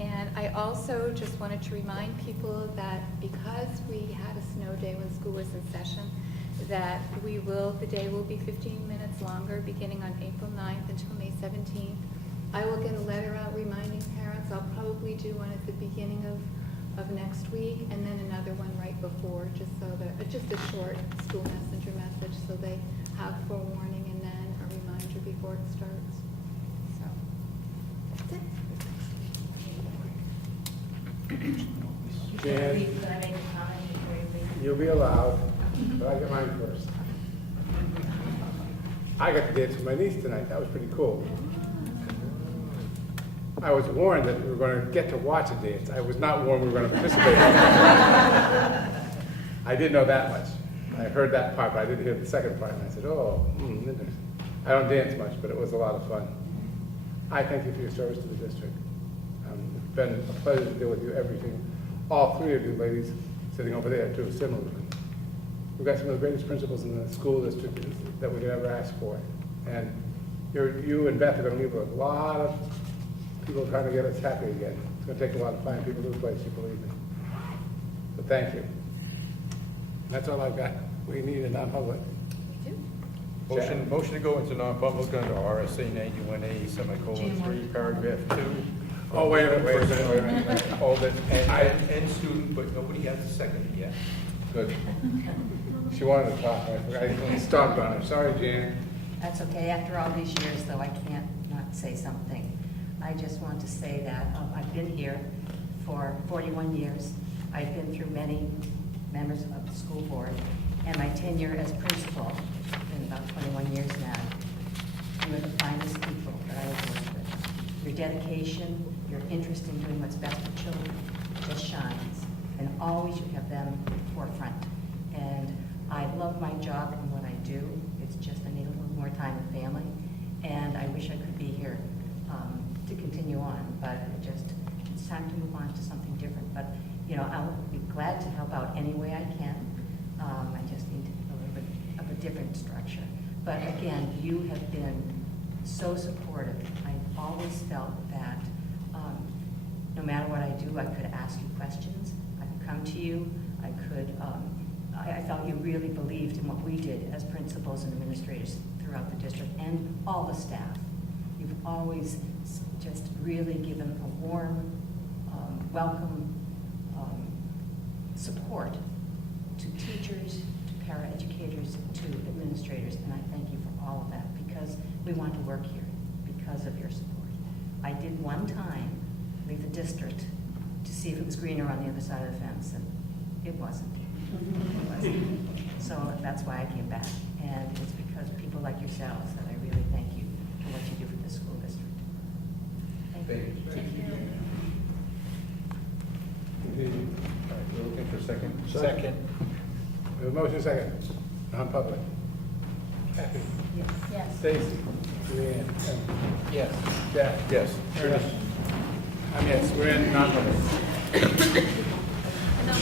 And I also just wanted to remind people that because we had a snow day when school was in session, that the day will be 15 minutes longer beginning on April 9th until May 17th. I will get a letter out reminding parents. I'll probably do one at the beginning of next week and then another one right before, just a short school messenger message so they have forewarning and then a reminder before it starts. So that's it. Jan, Could I make a comment before you leave? you'll be allowed, but I get mine first. I got to dance with my niece tonight. That was pretty cool. I was warned that we were going to get to watch a dance. I was not warned we were going to participate. I did know that much. I heard that part, but I didn't hear the second part. And I said, oh, interesting. I don't dance much, but it was a lot of fun. I thank you for your service to the district. It's been a pleasure to deal with you everything. All 3 of you ladies sitting over there, too, similarly. We've got some of the greatest principals in the school district that we could ever ask for. And you and Beth are going to leave a lot of people trying to get us happy again. It's going to take a lot to find people to replace you, believe me. So thank you. That's all I've got. We need a non-public. Motion to go into non-public under RSA 91A semicolon 3, paragraph 2. Oh, wait a minute. All that, and student, but nobody has a second yet. Good. She wanted to talk. I stopped on her. Sorry, Jan. That's okay. After all these years, though, I can't not say something. I just want to say that I've been here for 41 years. I've been through many members of the school board, and my tenure as principal, been about 21 years now. You are the finest people that I have worked with. Your dedication, your interest in doing what's best for children just shines, and always you have them forefront. And I love my job and what I do. It's just I need a little more time with family, and I wish I could be here to continue on, but it's time to move on to something different. But you know, I'll be glad to help out any way I can. I just need a little bit of a different structure. But again, you have been so supportive. I've always felt that no matter what I do, I could ask you questions. I could come to you. I could. I felt you really believed in what we did as principals and administrators throughout the district, and all the staff. You've always just really given a warm, welcome support to teachers, to paraeducators, to administrators, and I thank you for all of that, because we want to work here because of your support. I did one time leave the district to see if it was greener on the other side of the fence, and it wasn't. It wasn't. So that's why I came back, and it's because of people like yourselves that I really thank you for what you do for the school district. Thank you. Thank you. All right, we're looking for a second. Second. We have a motion second. Non-public. Kathy? Yes. Yes. Stacy? Julianne? Yes. Jack? Yes. Ernest? Yes, we're in non-public. No,